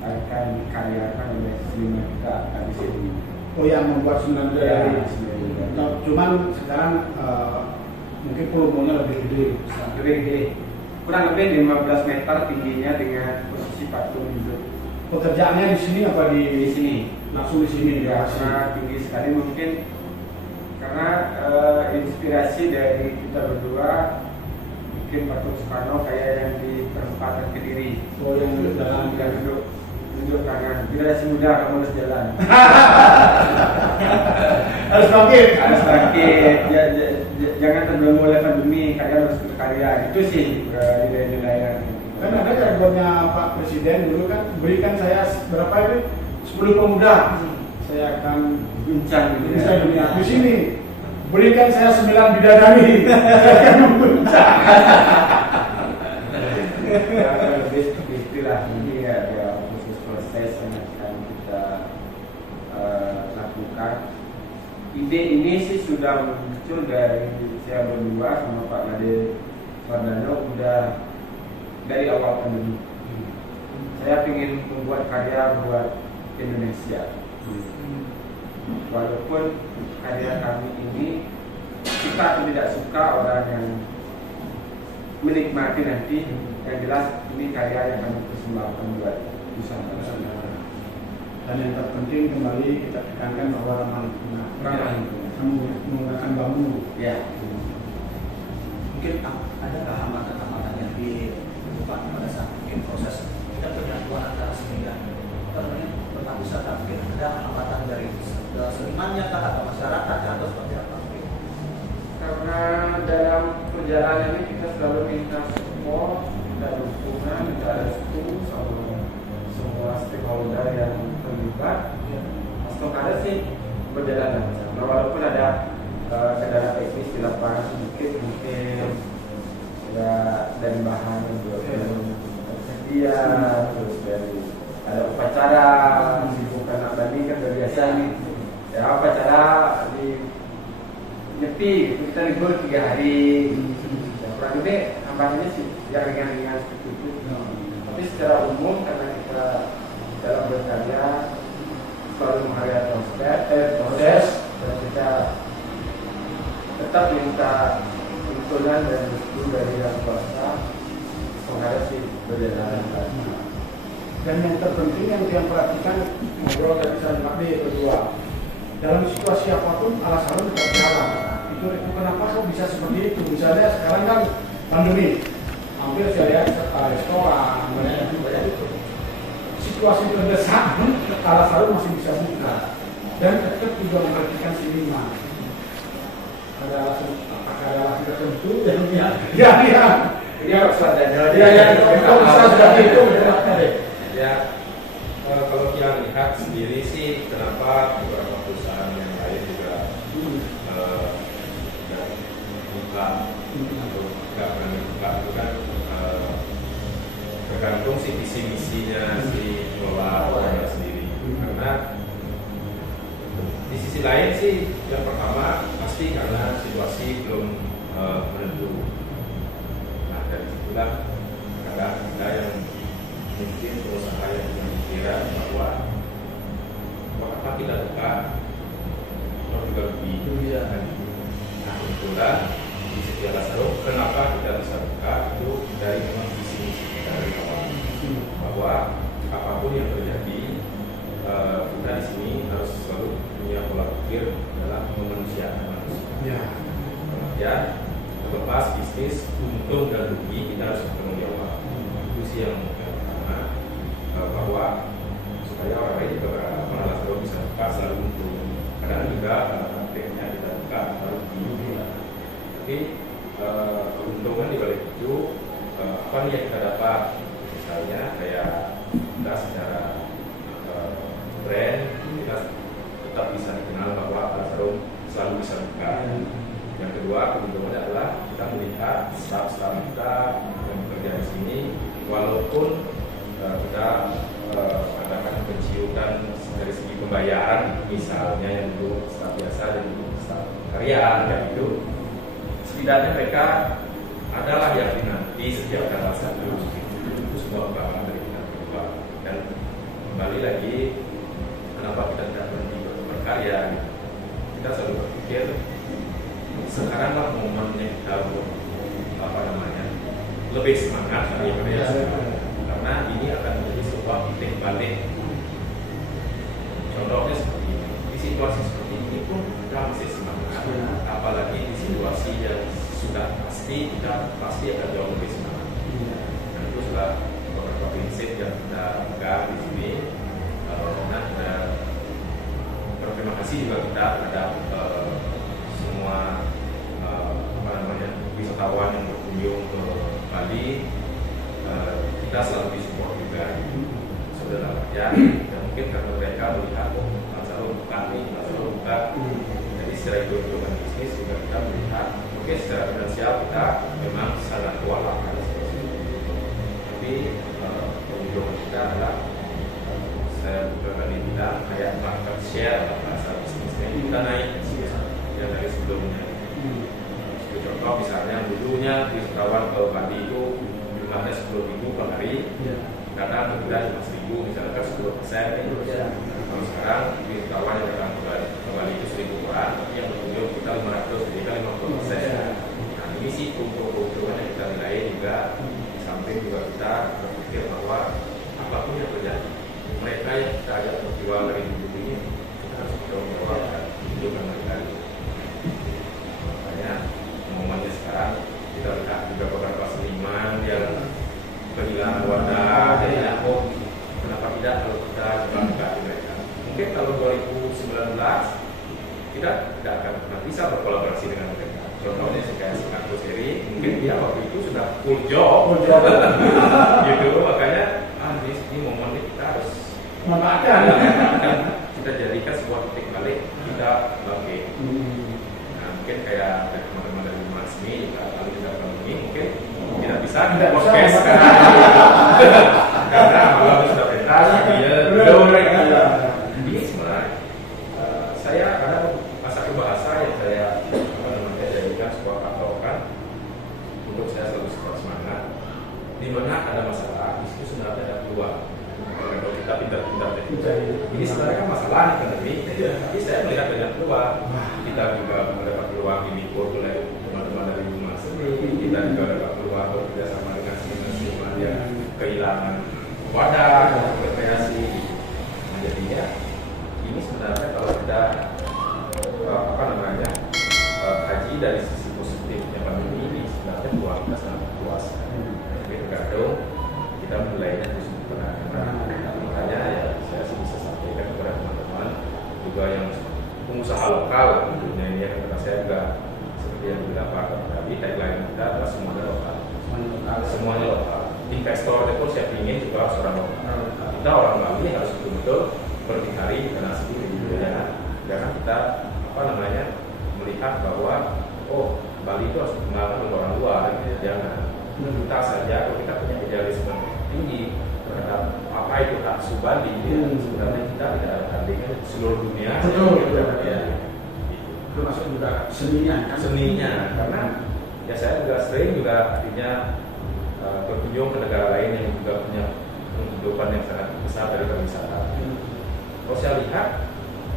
akan dikaryakan oleh seniman kita di sini. Oh, yang membuat 9 Ya, dari. Nah, cuman sekarang mungkin volumenya lebih gede. lebih gede, kurang lebih 15 meter tingginya dengan posisi patung hidup. Pekerjaannya di sini apa Di di sini, langsung di sini ya, ya? karena tinggi sekali mungkin karena inspirasi dari kita berdua bikin patung Soekarno kayak yang di perempatan Kediri. Oh, yang dalam Yang duduk tangan. Generasi muda kamu harus jalan. harus bangkit. Harus bangkit. Jangan terbelenggu oleh pandemi. Kalian harus berkarya. Itu sih nilai-nilai. Kan ada jargonnya Pak Presiden dulu kan, berikan saya berapa ini? 10 pemuda. Saya akan Bincang gitu bisa ya. dunia. Di sini berikan saya 9 bidadari. Saya akan membuncah. Ya, lebih seperti itulah. Ini ada khusus proses yang akan kita lakukan. Ide ini sih sudah muncul dari saya berdua sama Pak Nade Fardano udah dari awal pandemi. Saya ingin membuat karya buat Indonesia. Walaupun karya kami ini kita tidak suka orang yang menikmati nanti, yang jelas ini karya yang kami persembahkan buat Nusantara. Dan yang terpenting kembali kita tekankan bahwa ramah lingkungan. Ramah lingkungan. Menggunakan bambu. Ya. Mungkin adakah hambatan-hambatan yang ditemukan pada saat mungkin proses kita penyatuan antara seni dan tempat wisata, mungkin ada hambatan dari senimannya kah atau masyarakat atau seperti apa? Karena dalam perjalanan ini kita selalu minta support dan dukungan, minta restu sama semua stakeholder yang terlibat. Masuk ada sih berjalan lancar. Nah, walaupun ada kendala teknis di lapangan sedikit, mungkin ada dari bahan yang belum tersedia, terus dari ada upacara bukan abadi kan udah biasa nih. Ya upacara di nyepi gitu, kita libur 3 hari. Ya, kurang lebih hambatannya sih yang ringan-ringan seperti itu. Tapi secara umum karena kita dalam berkarya selalu menghargai proses dan kita tetap minta tuntunan dan restu dari yang kuasa, semoga sih berjalan lancar. Dan yang terpenting yang dia perhatikan, ngobrol tadi sama Pak D berdua, dalam situasi apapun Alas Sarun tetap jalan. Itu kenapa kok bisa seperti itu? Misalnya sekarang kan pandemi, hampir saya lihat restoran banyak itu. Situasi terdesak, Alas Sarun masih bisa buka dan tetap juga memperhatikan seniman. Ada alasan, apakah ada alasan tertentu yang Ya, seadanya. seperti itu. Ya, kalau kita lihat sendiri sih, kenapa beberapa perusahaan yang lain juga buka tergantung si visi misinya si pengelola hotelnya sendiri. Karena di sisi lain sih yang pertama pasti karena situasi belum menentu. Nah dari situlah kadang ada yang mungkin pengusaha yang berpikiran bahwa apa kita buka juga lebih kan. Nah itulah di setiap Lazaro kenapa kita bisa buka itu dari memang visi misi kita dari awal bahwa apapun yang terjadi kita di sini harus selalu punya pola pikir dalam kemanusiaan manusia. Ya, terlepas bisnis untung dan rugi kita harus bertanggung jawab. Itu sih yang pertama bahwa supaya orang lain juga Lazaro bisa buka selalu untung. Kadang juga prakteknya kita buka baru rugi. Tapi keuntungan di balik itu apa nih yang kita dapat? Misalnya kayak kita secara brand kita tetap bisa dikenal bahwa Lazaro selalu bisa buka. Yang kedua keuntungan adalah kita melihat staff-staff kita yang bekerja di sini, walaupun kita katakan pensiunan dari segi pembayaran, misalnya yang dulu staff biasa dan staff karya, kayak itu, setidaknya mereka adalah yang dinanti setiap tanggal 1. Itu semua bangga dari kita berdua. Dan kembali lagi, kenapa kita tidak berhenti berkarya? Kita selalu berpikir sekaranglah momennya kita lebih semangat karena ini akan menjadi sebuah titik balik. Contohnya seperti ini, di situasi seperti ini pun kita masih semangat, apalagi di situasi yang sudah pasti kita pasti akan jauh lebih semangat. Dan itu sudah beberapa prinsip yang kita pegang di sini. Terima kasih juga kita terhadap semua wisatawan yang berkunjung ke Bali. Kita selalu disupport juga saudara rakyat, dan mungkin karena mereka melihat Lazaro buka nih, Lazaro buka. Jadi secara hitung-hitungan bisnis juga kita melihat, oke, secara finansial kita memang sangat kewalahan seperti itu. Tapi keuntungan kita adalah saya berkali bilang kayak market share bahasa bisnisnya kita naik ya dari sebelumnya. Contoh misalnya dulunya wisatawan ke Bali itu jumlahnya 10.000 per hari, sekarang berkurang 5.000, misalnya kan 10%. Kalau sekarang wisatawan yang datang ke Bali itu 1.000 orang, tapi yang berkunjung kita 500, jadi kan 50%. Nah ini sih keuntungan yang kita nilai juga. Di samping juga kita berpikir bahwa apapun yang terjadi, mereka yang kita ajak berjuang dari dulu ini kita harus bertanggung jawab dan hidupkan mereka. Makanya momennya sekarang kita lihat juga beberapa seniman yang kehilangan wadah, jadi kenapa tidak kalau kita coba di mereka. Mungkin kalau 2019 kita tidak akan pernah bisa berkolaborasi dengan mereka. Contohnya kayak si Kartu Seri, mungkin dia waktu itu sudah full job, gitu. Makanya ini momennya kita harus memanfaatkan. Kita jadikan sebuah titik balik kita bangkit. Nah mungkin kayak teman-teman dari Masmi kalau kita pandemi mungkin tidak bisa kita podcast karena malam sudah pentas dia belum ini sebenarnya saya ada satu bahasa yang saya jadikan sebuah patokan untuk saya selalu semangat. Di mana ada masalah itu sebenarnya ada peluang. Kalau kita pintar-pintar ini sebenarnya kan masalah pandemi, tapi saya melihat banyak peluang. Kita juga mendapat peluang ini oleh teman-teman dari rumah seni. Kita juga dapat peluang bekerja sama dengan seniman yang kehilangan wadah dan rekreasi. Nah, jadinya ini sebenarnya kalau kita kaji dari sisi positifnya pandemi ini sebenarnya peluang kita sangat luas. Tapi tergantung kita menilainya di sudut pandang. Makanya ya saya bisa sampaikan kepada teman-teman juga yang pengusaha lokal tentunya ini yang kata saya juga seperti yang didapat tadi tagline kita adalah semuanya lokal. Semuanya lokal. Investor itu siapa ingin juga seorang lokal. Kita orang Bali harus betul-betul berdikari karena sendiri ya. Jangan kita melihat bahwa Bali itu harus dikenalkan oleh orang luar. Jangan kita saja kalau kita punya idealisme tinggi seluruh dunia. Betul. Ya. Termasuk juga seninya kan? Seninya, karena ya saya juga sering juga artinya berkunjung ke negara lain yang juga punya penghidupan yang sangat besar dari pariwisata. Kalau saya lihat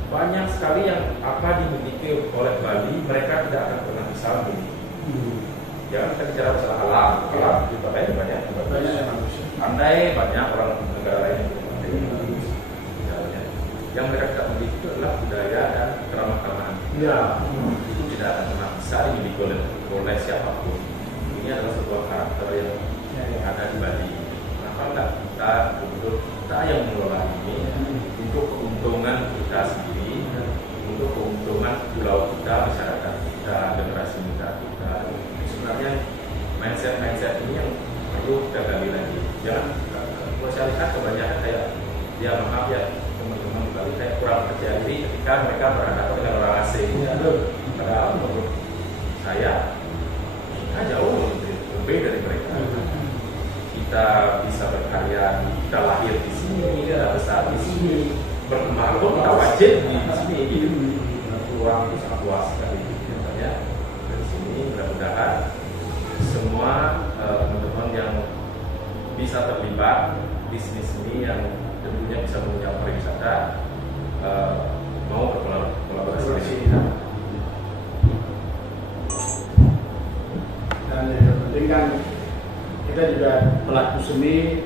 banyak sekali yang apa dimiliki oleh Bali mereka tidak akan pernah bisa memiliki. Ya kita bicara masalah alam di Bali banyak yang bagus. Andai banyak orang negara lain yang punya misalnya yang mereka tidak memiliki itu adalah budaya dan keramah-tamahan. Iya. Itu tidak akan pernah bisa dimiliki oleh siapapun. Ini adalah sebuah karakter yang ada di Bali. Kenapa enggak kita betul kita yang mengelola ini untuk keuntungan kita sendiri, untuk keuntungan pulau kita, masyarakat kita, generasi muda kita. Sebenarnya mindset ini yang perlu kita gali lagi. Jangan kalau saya lihat kebanyakan kayak ya maaf ya teman-teman Bali kayak kurang percaya diri ketika mereka berhadapan dengan orang asing. Padahal menurut saya kita jauh lebih dari mereka. Kita bisa berkarya, kita lahir di sini, kita besar di sini, berkembang pun kita wajib di sini. Ruang itu sangat luas sekali. Makanya dari sini mudah-mudahan semua teman-teman yang bisa terlibat bisnis ini yang tentunya bisa menunjang pariwisata mau berkolaborasi dengan kita. Dan yang penting kan kita juga pelaku seni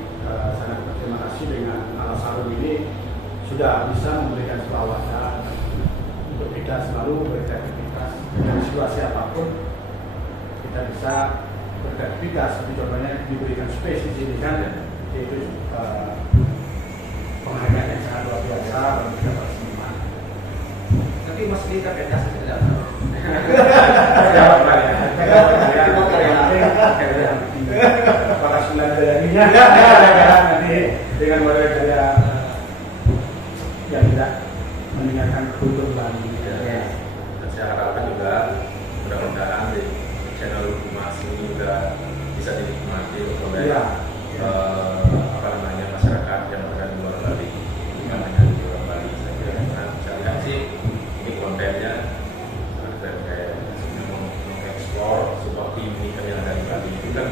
sangat berterima kasih dengan Alas Harum ini sudah bisa memberikan sebuah wadah untuk kita selalu berkreativitas dengan situasi apapun kita bisa berkreativitas. Seperti contohnya diberikan space di sini kan, yaitu penghargaan yang sangat luar biasa bagi kita para seniman. Tapi Mas Lee KPK tidak Apakah sudah jadinya nanti dengan model saya yang tidak mendengarkan kultur Bali. Dan saya harapkan juga mudah-mudahan di channel Humas ini juga bisa dinikmati oleh masyarakat yang ada di luar Bali, bukan hanya di luar Bali saja. Nah, saya lihat sih ini kontennya kayak mengeksplor sebuah keunikan yang ada di Bali itu kan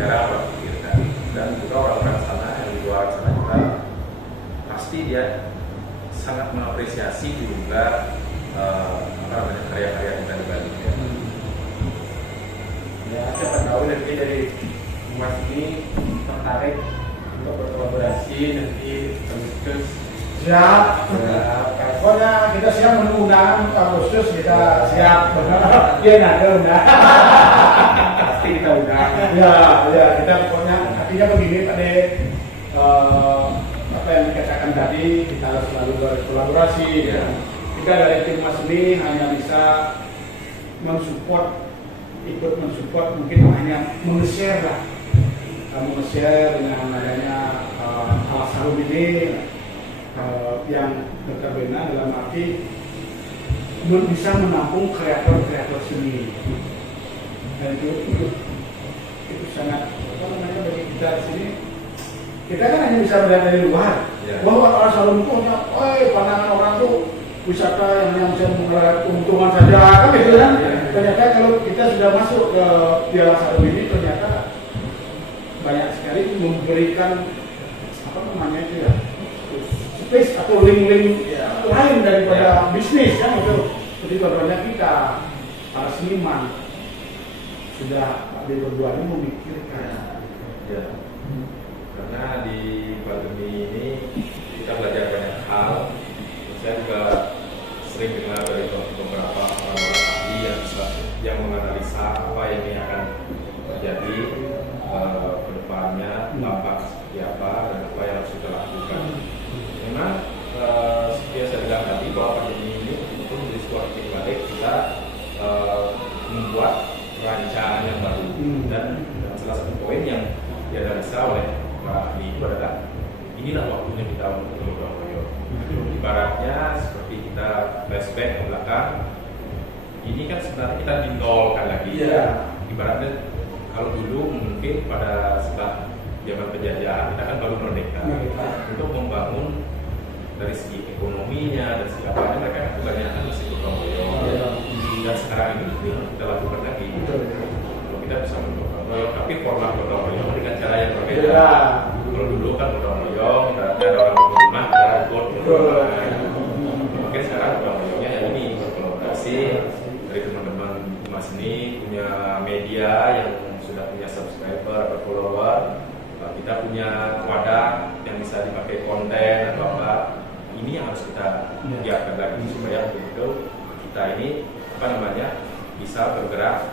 jarang orang pikirkan, dan juga orang-orang sana yang di luar sana juga pasti dia sangat mengapresiasi juga karya-karya kita di Bali. Ya, siapa tahu nanti dari Mas ini tertarik untuk berkolaborasi nanti Agustus. Siap. Pokoknya kita siap mengundang Agustus, kita siap. Dia ada undang. Pasti kita undang. Ya kita pokoknya artinya begini Pak De, apa yang dikatakan tadi kita harus selalu berkolaborasi. Ya. Kita dari tim Mas ini hanya bisa ikut mensupport, mungkin hanya meng-share lah, meng-share dengan adanya Alas Harum ini yang notabene dalam arti bisa menampung kreator-kreator seni. Dan itu sangat bagi kita di sini. Kita kan hanya bisa melihat dari luar bahwa Alas Harum itu hanya pandangan orang tuh wisata yang bisa mengelola keuntungan saja kan gitu kan. Ternyata kalau kita sudah masuk ke Alas Harum ini ternyata banyak sekali memberikan space atau link-link lain daripada bisnis kan itu. Jadi contohnya kita para seniman sudah di berdua ini memikirkan. Ya. Karena di pandemi ini kita belajar banyak hal. Saya juga sering dengar dari beberapa orang-orang ahli yang menganalisa apa yang ini akan terjadi ke depannya, dampak seperti apa dan apa yang harus kita lakukan. Memang seperti yang saya bilang tadi bahwa pandemi ini itu menjadi sebuah titik balik kita membuat rancangan yang baru, dan salah satu poin yang dianalisa oleh para ahli itu adalah inilah waktunya kita untuk bergotong royong. Ibaratnya seperti kita flashback ke belakang, ini kan sebenarnya kita dinolkan lagi. Ibaratnya kalau dulu mungkin pada setelah zaman penjajahan kita kan baru merdeka untuk membangun dari segi ekonominya, dari segi apanya mereka kan kebanyakan masih gotong royong. Dan sekarang ini kita lakukan lagi. Kalau kita bisa gotong royong, tapi format gotong royong dengan cara yang berbeda. Kalau dulu kan gotong royong, ada orang rumah, ada gor mungkin sekarang gotong royongnya yang ini berkolaborasi dari teman-teman Mas ini punya media yang sudah punya subscriber atau follower. Kita punya wadah yang bisa dipakai konten atau apa. Ini yang harus kita giatkan lagi supaya betul kita ini bisa bergerak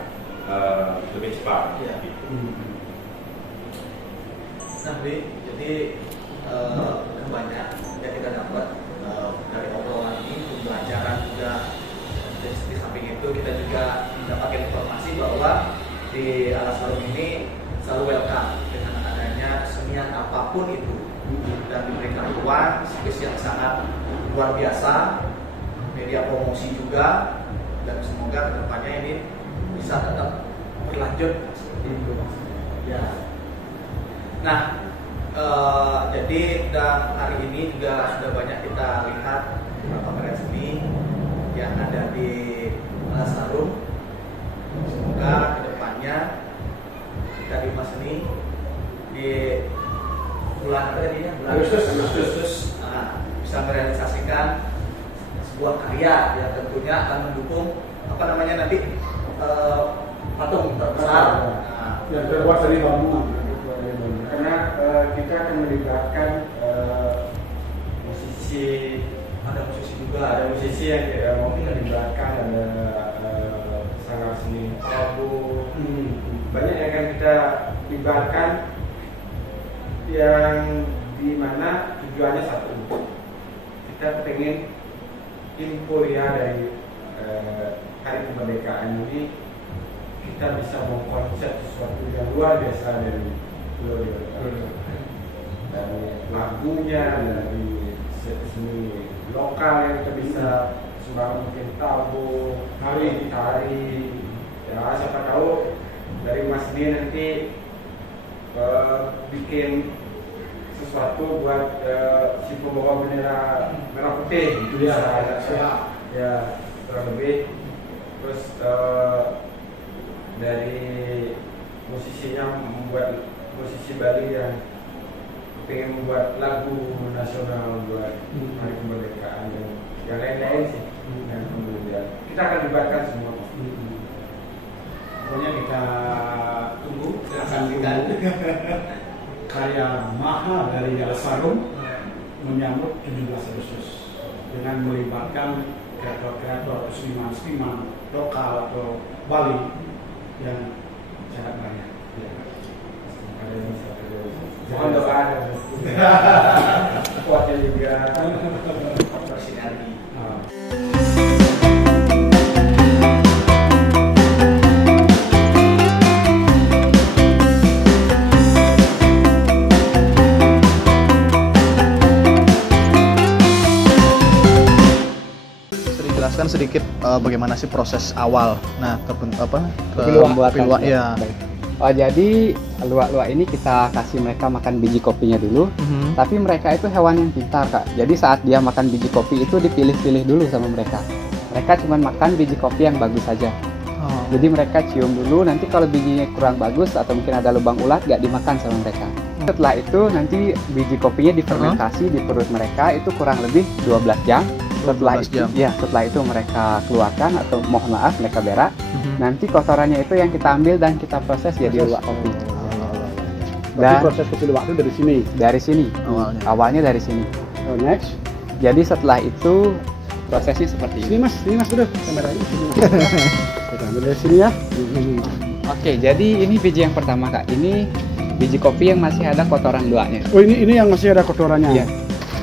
lebih cepat. Gitu. Nah, jadi banyak yang kita dapat dari obrolan ini, pembelajaran juga. Di samping itu kita juga mendapatkan informasi bahwa di Alas Harum ini selalu welcome dengan adanya kesenian apapun itu, dan diberikan ruang space yang sangat luar biasa, media promosi juga, dan semoga kedepannya ini bisa tetap berlanjut seperti itu. Ya. Nah, jadi hari ini juga sudah banyak kita lihat beberapa karya seni yang ada di Alas Harum. Semoga kedepannya dari Mas ini di bulan Agustus bisa merealisasikan sebuah karya yang tentunya akan mendukung nanti patung terbesar yang terbuat dari bambu. Karena kita akan melibatkan musisi, ada musisi yang mungkin melibatkan, ada sanggar seni Prabu, banyak yang akan kita libatkan, yang dimana tujuannya satu, kita pengen euforia dari hari kemerdekaan ini, kita bisa mengkonsep sesuatu yang luar biasa dari Pulau Dewata, dari lagunya, dari seni lokal yang kita bisa sembang, mungkin tabu, tari, ya siapa tahu dari Mas D nanti bikin sesuatu buat si pembawa bendera merah putih gitu ya kurang lebih. Terus dari musisinya membuat musisi Bali yang pengen membuat lagu nasional buat hari kemerdekaan dan yang lain-lain sih. Dan kemudian kita akan libatkan semua. Pokoknya kita tunggu, akan lihat karya maha dari Alas Harum menyambut 17 Agustus dengan melibatkan kreator-kreator, seniman-seniman lokal atau Bali yang sangat banyak. Mohon doa dan kuatnya juga bersinergi. Jelaskan sedikit bagaimana sih proses awal. Nah, pembuatan ya. Oh, jadi luwak-luwak ini kita kasih mereka makan biji kopinya dulu. Tapi mereka itu hewan yang pintar, Kak. Jadi saat dia makan biji kopi itu dipilih-pilih dulu sama mereka. Mereka cuma makan biji kopi yang bagus saja. Jadi mereka cium dulu, nanti kalau bijinya kurang bagus atau mungkin ada lubang ulat, gak dimakan sama mereka. Setelah itu nanti biji kopinya difermentasi di perut mereka itu kurang lebih 12 jam. Setelah itu mereka keluarkan atau mohon maaf mereka berak. Nanti kotorannya itu yang kita ambil dan kita proses jadi luwak kopi. Dan proses kopi luwak itu dari sini. Dari sini. Awalnya dari sini. Next. Jadi setelah itu prosesnya seperti ini. Sini mas udah kameranya sini. Kita ambil dari sini ya. Oke, jadi ini biji yang pertama, Kak. Ini biji kopi yang masih ada kotoran luwaknya. Oh, ini yang masih ada kotorannya. Iya.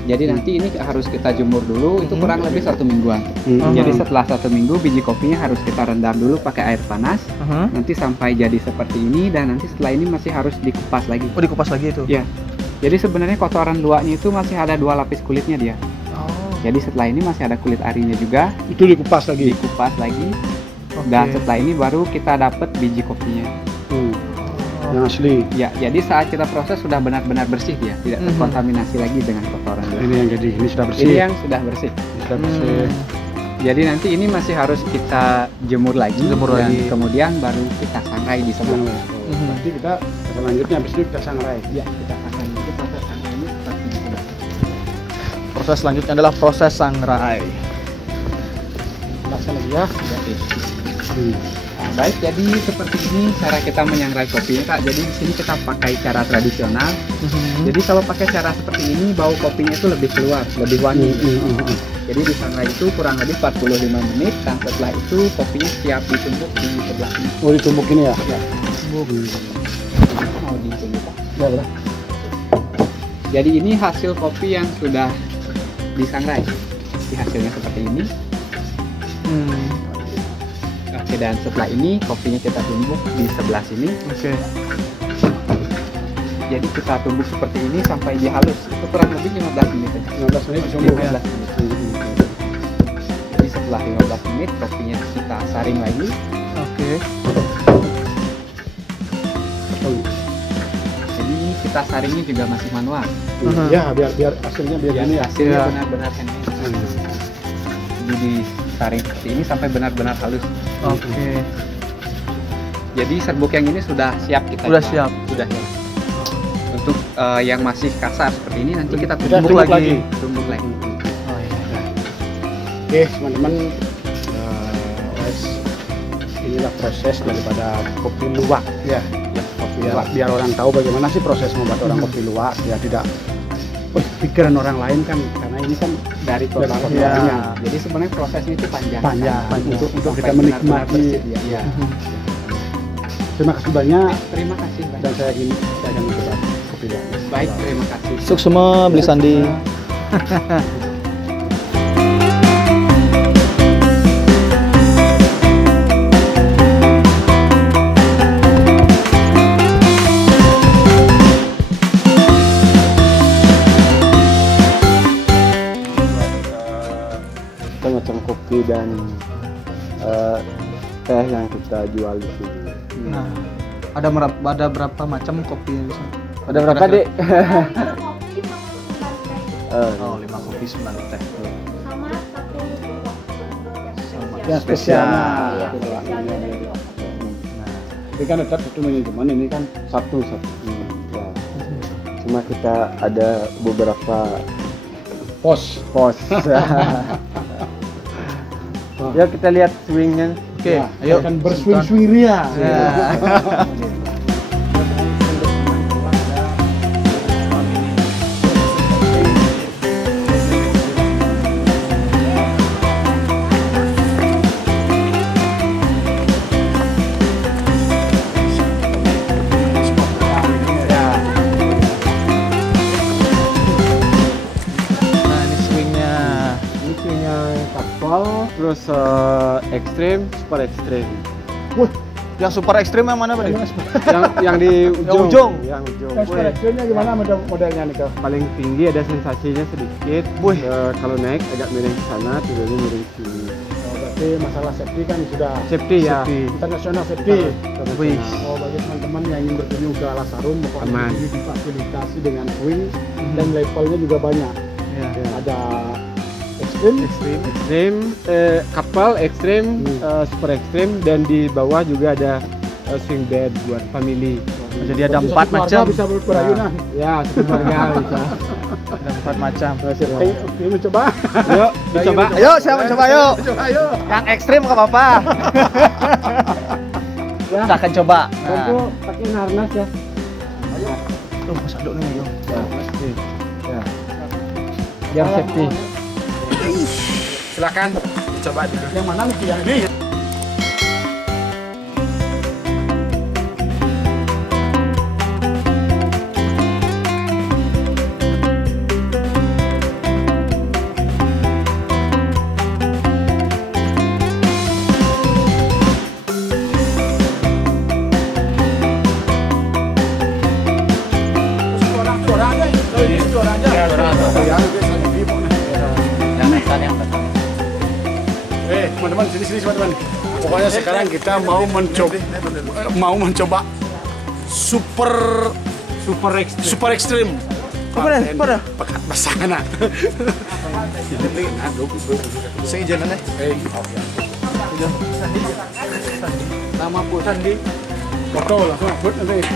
Jadi nanti ini harus kita jemur dulu, itu kurang lebih 1 mingguan. Jadi setelah 1 minggu biji kopinya harus kita rendam dulu pakai air panas. Nanti sampai jadi seperti ini, dan nanti setelah ini masih harus dikupas lagi. Oh, dikupas lagi itu? Ya. Jadi sebenarnya kotoran luwaknya itu masih ada 2 lapis kulitnya dia. Jadi setelah ini masih ada kulit arinya juga. Itu dikupas lagi? Dikupas lagi. Dan setelah ini baru kita dapat biji kopinya. yang asli. Ya, jadi saat kita proses sudah benar-benar bersih dia, tidak terkontaminasi lagi dengan kotoran. Ini yang jadi, ini sudah bersih. Ini yang sudah bersih. Sudah bersih. Jadi nanti ini masih harus kita jemur lagi, dan lagi. kemudian baru kita sangrai di sebelah. Nanti kita selanjutnya habis itu kita sangrai. Ya, kita akan proses sangrai ini seperti itu. Proses selanjutnya adalah proses sangrai. Jelaskan lagi ya. Nah, baik, jadi seperti ini cara kita menyangrai kopi, Kak. Jadi di sini kita pakai cara tradisional. Jadi kalau pakai cara seperti ini, bau kopinya itu lebih keluar, lebih wangi. Jadi disangrai itu kurang lebih 45 menit, dan setelah itu kopinya siap ditumbuk di sebelah ini. Oh, ditumbuk ini ya? Ya, mau ditumbuk, Pak. Ya, benar. Jadi ini hasil kopi yang sudah disangrai. Jadi hasilnya seperti ini. Oke, dan setelah ini kopinya kita tumbuk di sebelah sini. Oke. Jadi kita tumbuk seperti ini sampai dia halus. Itu kurang lebih 15 menit. 15 menit ditumbuk ya. 15 menit. Jadi setelah 15 menit kopinya kita saring lagi. Oke. Jadi kita saringnya juga masih manual. Ya, biar hasilnya biar gini ya. Hasilnya Iya. benar-benar handmade. Jadi disaring seperti ini sampai benar-benar halus. Oke. Jadi serbuk yang ini sudah siap kita Sudah jual. siap. Sudah siap. Untuk yang masih kasar seperti ini nanti kita Kita tumbuk tumbuk lagi. lagi. Tumbuk lagi. Oh iya. Oke, teman-teman, guys, inilah proses daripada kopi luwak ya. Kopi Biar orang tahu bagaimana sih proses membuat orang kopi luwak, ya tidak pikiran orang lain kan, karena ini kan dari Dari kotornya. kotornya. Jadi sebenarnya prosesnya itu panjang. panjang untuk Sampai kita benar-benar menikmati. bersih dia. Ya. Terima kasih banyak, Terima kasih banyak. dan saya akan mencoba kopi luwak. Baik, terima kasih. Suksema beli sandi. Macam kopi dan teh yang kita jual di sini. Nah, ada berapa macam kopi di sana? Ada berapa, Dek? Oh, 5 kopi 9 teh. Sama satu Yang spesial. Ya. Ini kan tetap satu manajemen, ini kan Satu. Ya. Cuma kita ada beberapa pos. Ya, kita lihat swingnya. Oke, Ya, ayo. akan berswing-swing ria. Ya. Nah, ini swingnya. Ini swingnya casual, terus ekstrim, super ekstrim. Yang super ekstrim yang mana, Pak? yang di ujung. ujung? Yang ujung. Yang ekstrimnya gimana modelnya nih, Kak? Paling tinggi ada sensasinya sedikit. Wih. Kalau naik agak miring ke sana, tidurnya miring ke sini. Oh, berarti masalah safety kan sudah Safety ya. internasional safety. Wih. Oh, bagi teman-teman yang ingin berkunjung ke Alasarum, pokoknya Aman. ini difasilitasi dengan swing dan levelnya juga banyak. Ya. Ada ekstrim, Ekstrim, kapal ekstrim, super ekstrim, dan di bawah juga ada swing bed buat family. Jadi ada Bisa 4 keluarga macam. bisa berayunan. Ya, keluarga bisa. Ada 4 macam. Oke, mencoba. Yuk, dicoba. Ayo, siapa mencoba yuk. Ayo. Yang ekstrim nggak apa-apa. Kita akan coba. Nah. Kumpul pakai harnas ya. Tuh, Mas Aduk nih, yuk. Biar safety. Silakan dicoba dulu. Yang mana nih? Yang ini. Teman-teman, sini teman-teman. Pokoknya sekarang kita mau mencoba super ekstrim. Pada. Pekat basana. Jadi aduk. Saya ijanan ya. Nama pun Sandi. Foto langsung upload nanti.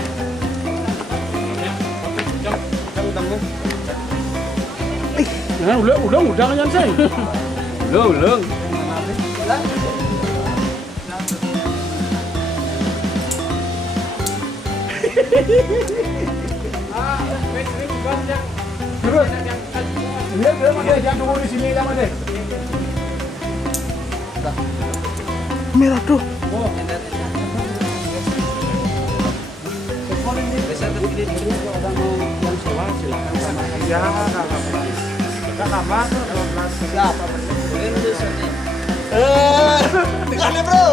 Nah, udah kan saya. Ulang. Terus, lihat jangan tunggu di sini sama deh. Merah tuh. Ya, siap. Dengarnya bro.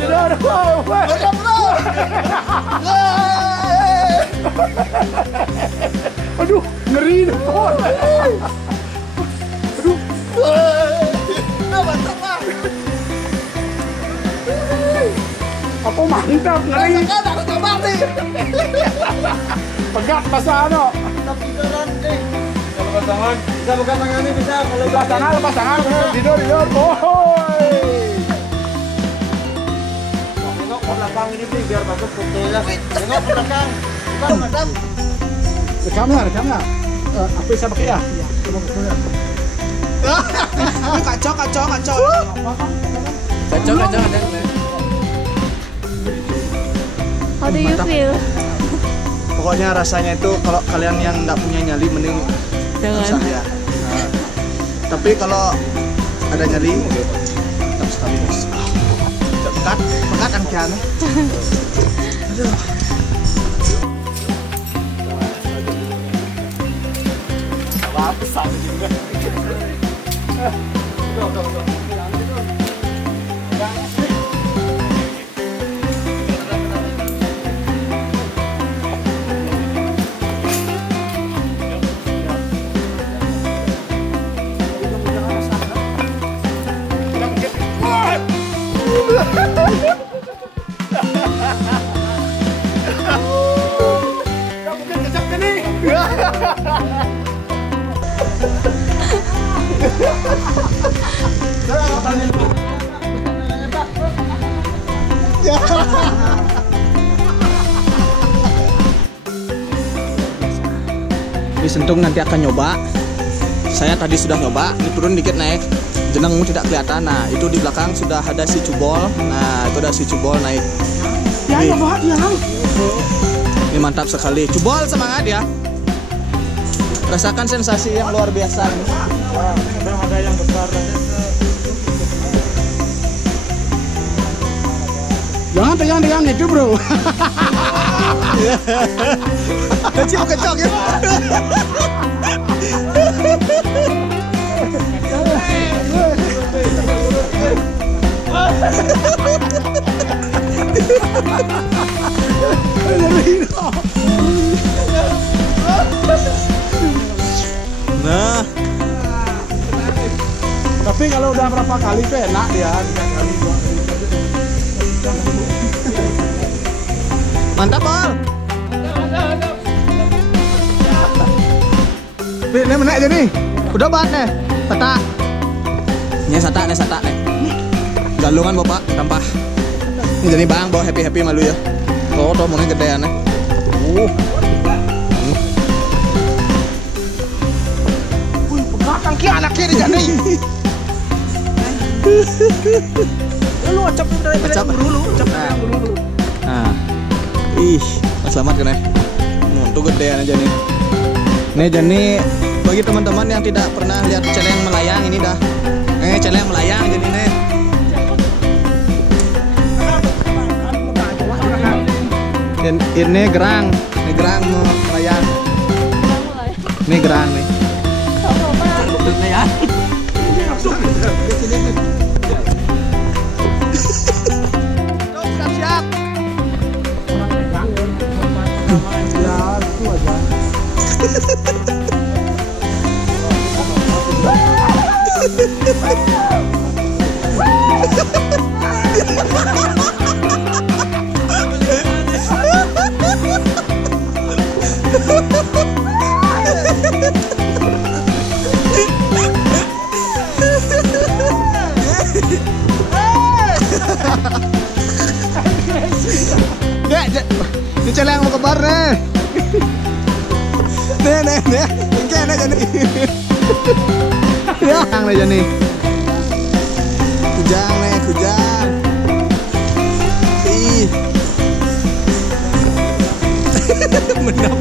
Tidur. Aduh, ngeri nih. Aduh. Apa mantap ngeri. Pegat pasano. Kalau pasangan bisa buka tangan ini bisa. Kalau Lepas tangan. Tidur. Tengok ke belakang ini biar bagus fotonya. Tengok ke belakang. Bukan madam. Rekamnya. Apa yang saya pakai ya? Kacau. Kacau ada. How do you feel? Pokoknya rasanya itu kalau kalian yang nggak punya nyali mending Jangan. usah ya. Nah, tapi kalau ada nyali tetap sekali bos. Pekat angkian. Aduh. Di Sentung nanti akan nyoba. Saya tadi sudah nyoba, ini turun dikit naik. Jenengmu tidak kelihatan. Nah, itu di belakang sudah ada si cubol. Nah, itu ada si cubol naik. Ini mantap sekali. Cubol semangat ya. Rasakan sensasi yang luar biasa ini. Ada yang besar. Jangan pegang itu bro. Kecil kecok ya. Nah, tapi kalau udah berapa kali tuh enak dia. mantap Bol. Ini menaik aja nih. Udah banget nih. Sata. Ini sata nih. Galungan bapak tampah. Ini jadi bang bawa happy malu ya. Tuh mulai gedean nih. Belakang kia anak kiri jadi. Lu acap dari dulu. Nah. Ih, selamat kan ya. Tuh gedean aja nih. Nih jadi bagi teman-teman yang tidak pernah lihat celeng melayang ini dah. Celeng melayang jadi nih. Dan ini gerang melayang. Ini gerang nih. Siap. Ya, itu aja. Ini celeng mau kebar nih. Nih. Ini aja nih. Ya, kang aja nih. Kujang. Ih. Menap.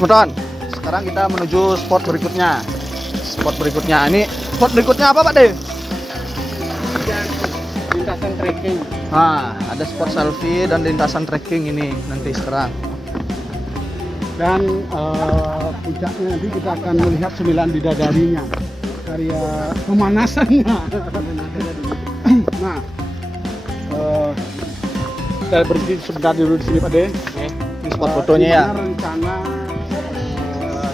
Teman-teman, sekarang kita menuju spot berikutnya. Ini spot berikutnya apa Pak De? Lintasan trekking. Nah, ada spot selfie dan lintasan trekking ini nanti sekarang. Dan puncaknya nanti kita akan melihat 9 bidadarinya, karya pemanasannya. Nah, kita berhenti sebentar dulu di sini Pak De. Di spot fotonya ya.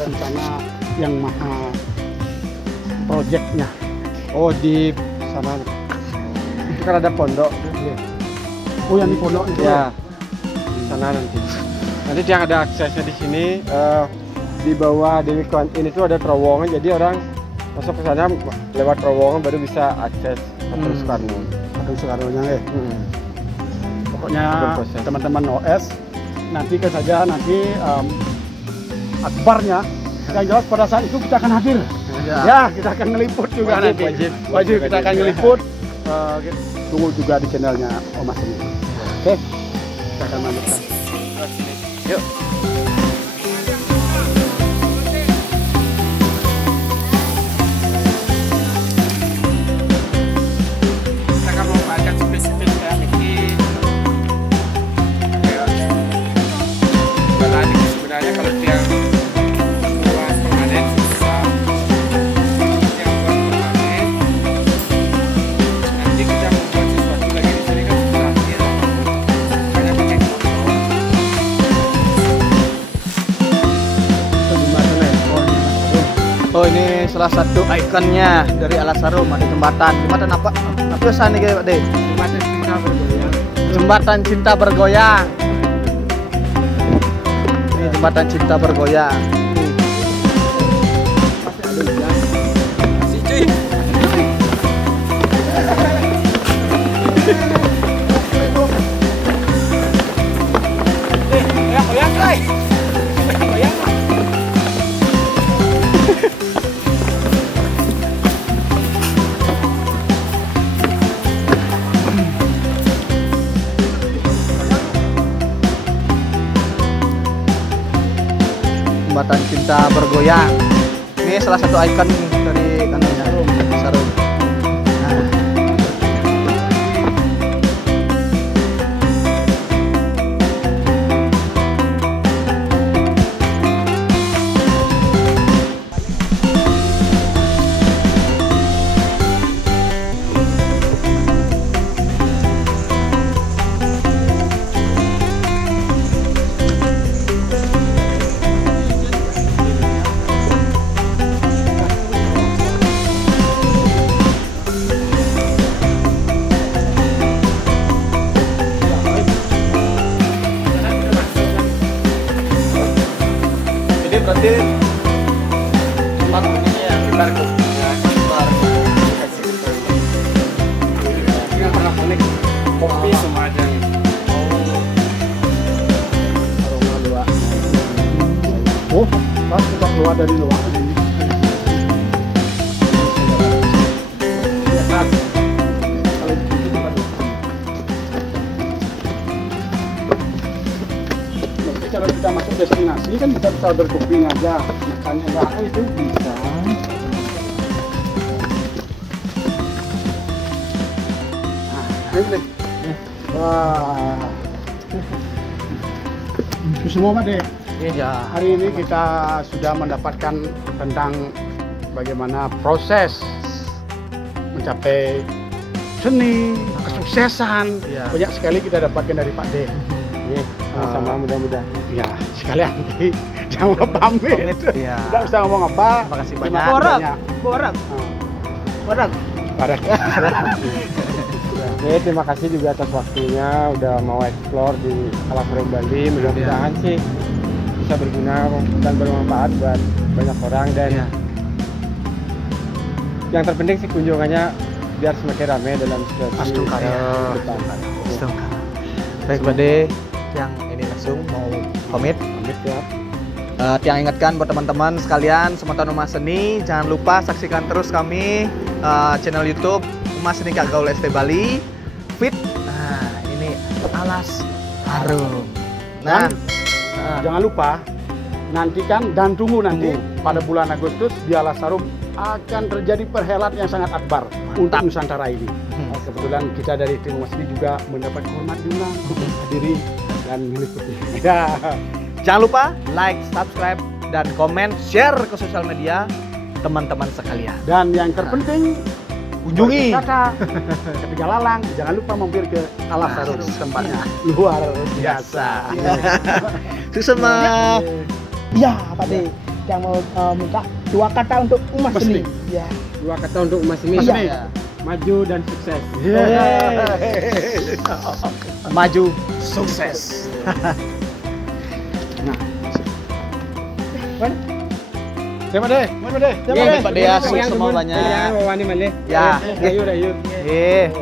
Rencana yang maha projectnya. Oh, di sana. Itu kan ada pondok. Oh, yang di pondok itu. Ya. Di sana nanti. Nanti yang ada aksesnya di sini, di bawah Dewi Kwantin itu ada terowongan, jadi orang masuk ke sana lewat terowongan baru bisa akses Patung Soekarno. Patung Soekarno-nya ya. Pokoknya teman-teman OS nantikan saja nanti akbarnya. Yang jelas pada saat itu kita akan hadir. Ya, kita akan ngeliput juga nanti. Wajib kita akan ngeliput. Tunggu juga di channelnya Om Mas ini. Oke, kita akan lanjutkan. Yuk. Kita akan membaca spesifik ya, ini jalan ini sebenarnya kalau dia luas permanen susah, yang buat permanen nanti kita membuat sesuatu lagi di sini kan susah ya, makanya pakai foto. Oh, ini salah satu ikonnya dari Alasarum, ada jembatan. Jembatan apa? Apa sana nih Pak De? Jembatan Cinta Bergoyang. Jembatan Cinta Bergoyang. Ini jembatan Cinta Bergoyang. Masih cuy. Goyang guys. Goyang. Jembatan Cinta Bergoyang. Ini salah satu ikon dari kanunya Alasarum. Nah. Jadi berarti tempat ini yang dibarku. Nggak pernah unik, kopi semua ada nih. Aroma luak. Oh, pas kita keluar dari luar ini. Ya, kan. Kalau itu tempat nanti kalau kita masuk destinasi kan kita bisa berkuping aja, makannya enggak itu bisa. Nah, ini. Wah. Itu semua Pak De. Ya. Hari ini kita sudah mendapatkan tentang bagaimana proses mencapai seni, kesuksesan. Ya. Banyak sekali kita dapatkan dari Pak De. Sama mudah-mudahan. Ya, sekalian nanti Jangan pamit. Iya. Tidak usah ngomong apa. Terima kasih Terima banyak. Borak. Borak. Parah. Oke, terima kasih juga atas waktunya udah mau explore di Alas Harum Bali. Mudah-mudahan sih bisa berguna dan bermanfaat buat banyak orang dan yang terpenting sih kunjungannya biar semakin ramai dalam situasi depan. Baik, Bade yang ini langsung mau pamit ya. Tiang ingatkan buat teman-teman sekalian Sematan Umas Seni, jangan lupa saksikan terus kami channel YouTube Umas Seni Kak Gaul ST Bali Fit. Nah, ini Alas Harum. Nah, Jangan lupa nantikan dan tunggu nanti pada bulan Agustus di Alas Harum akan terjadi perhelatan yang sangat akbar untuk Nusantara ini. Kebetulan kita dari tim Umas Seni juga mendapat hormat diundang untuk hadiri dan meliputi. Ya. jangan lupa like, subscribe, dan komen, share ke sosial media teman-teman sekalian. Dan yang terpenting Kunjungi kata ketika lalang, jangan lupa mampir ke Alas Harum, tempatnya luar biasa. Sukses Mas. Ya, Pak De, yang mau minta 2 kata untuk Umas Seni. Ya. 2 kata untuk Umas Seni. Iya. Maju dan sukses. Maju sukses. Terima kasih, Pak Dea, sukses semua banyak. Wani Malih. Ya. Ayo. Iya.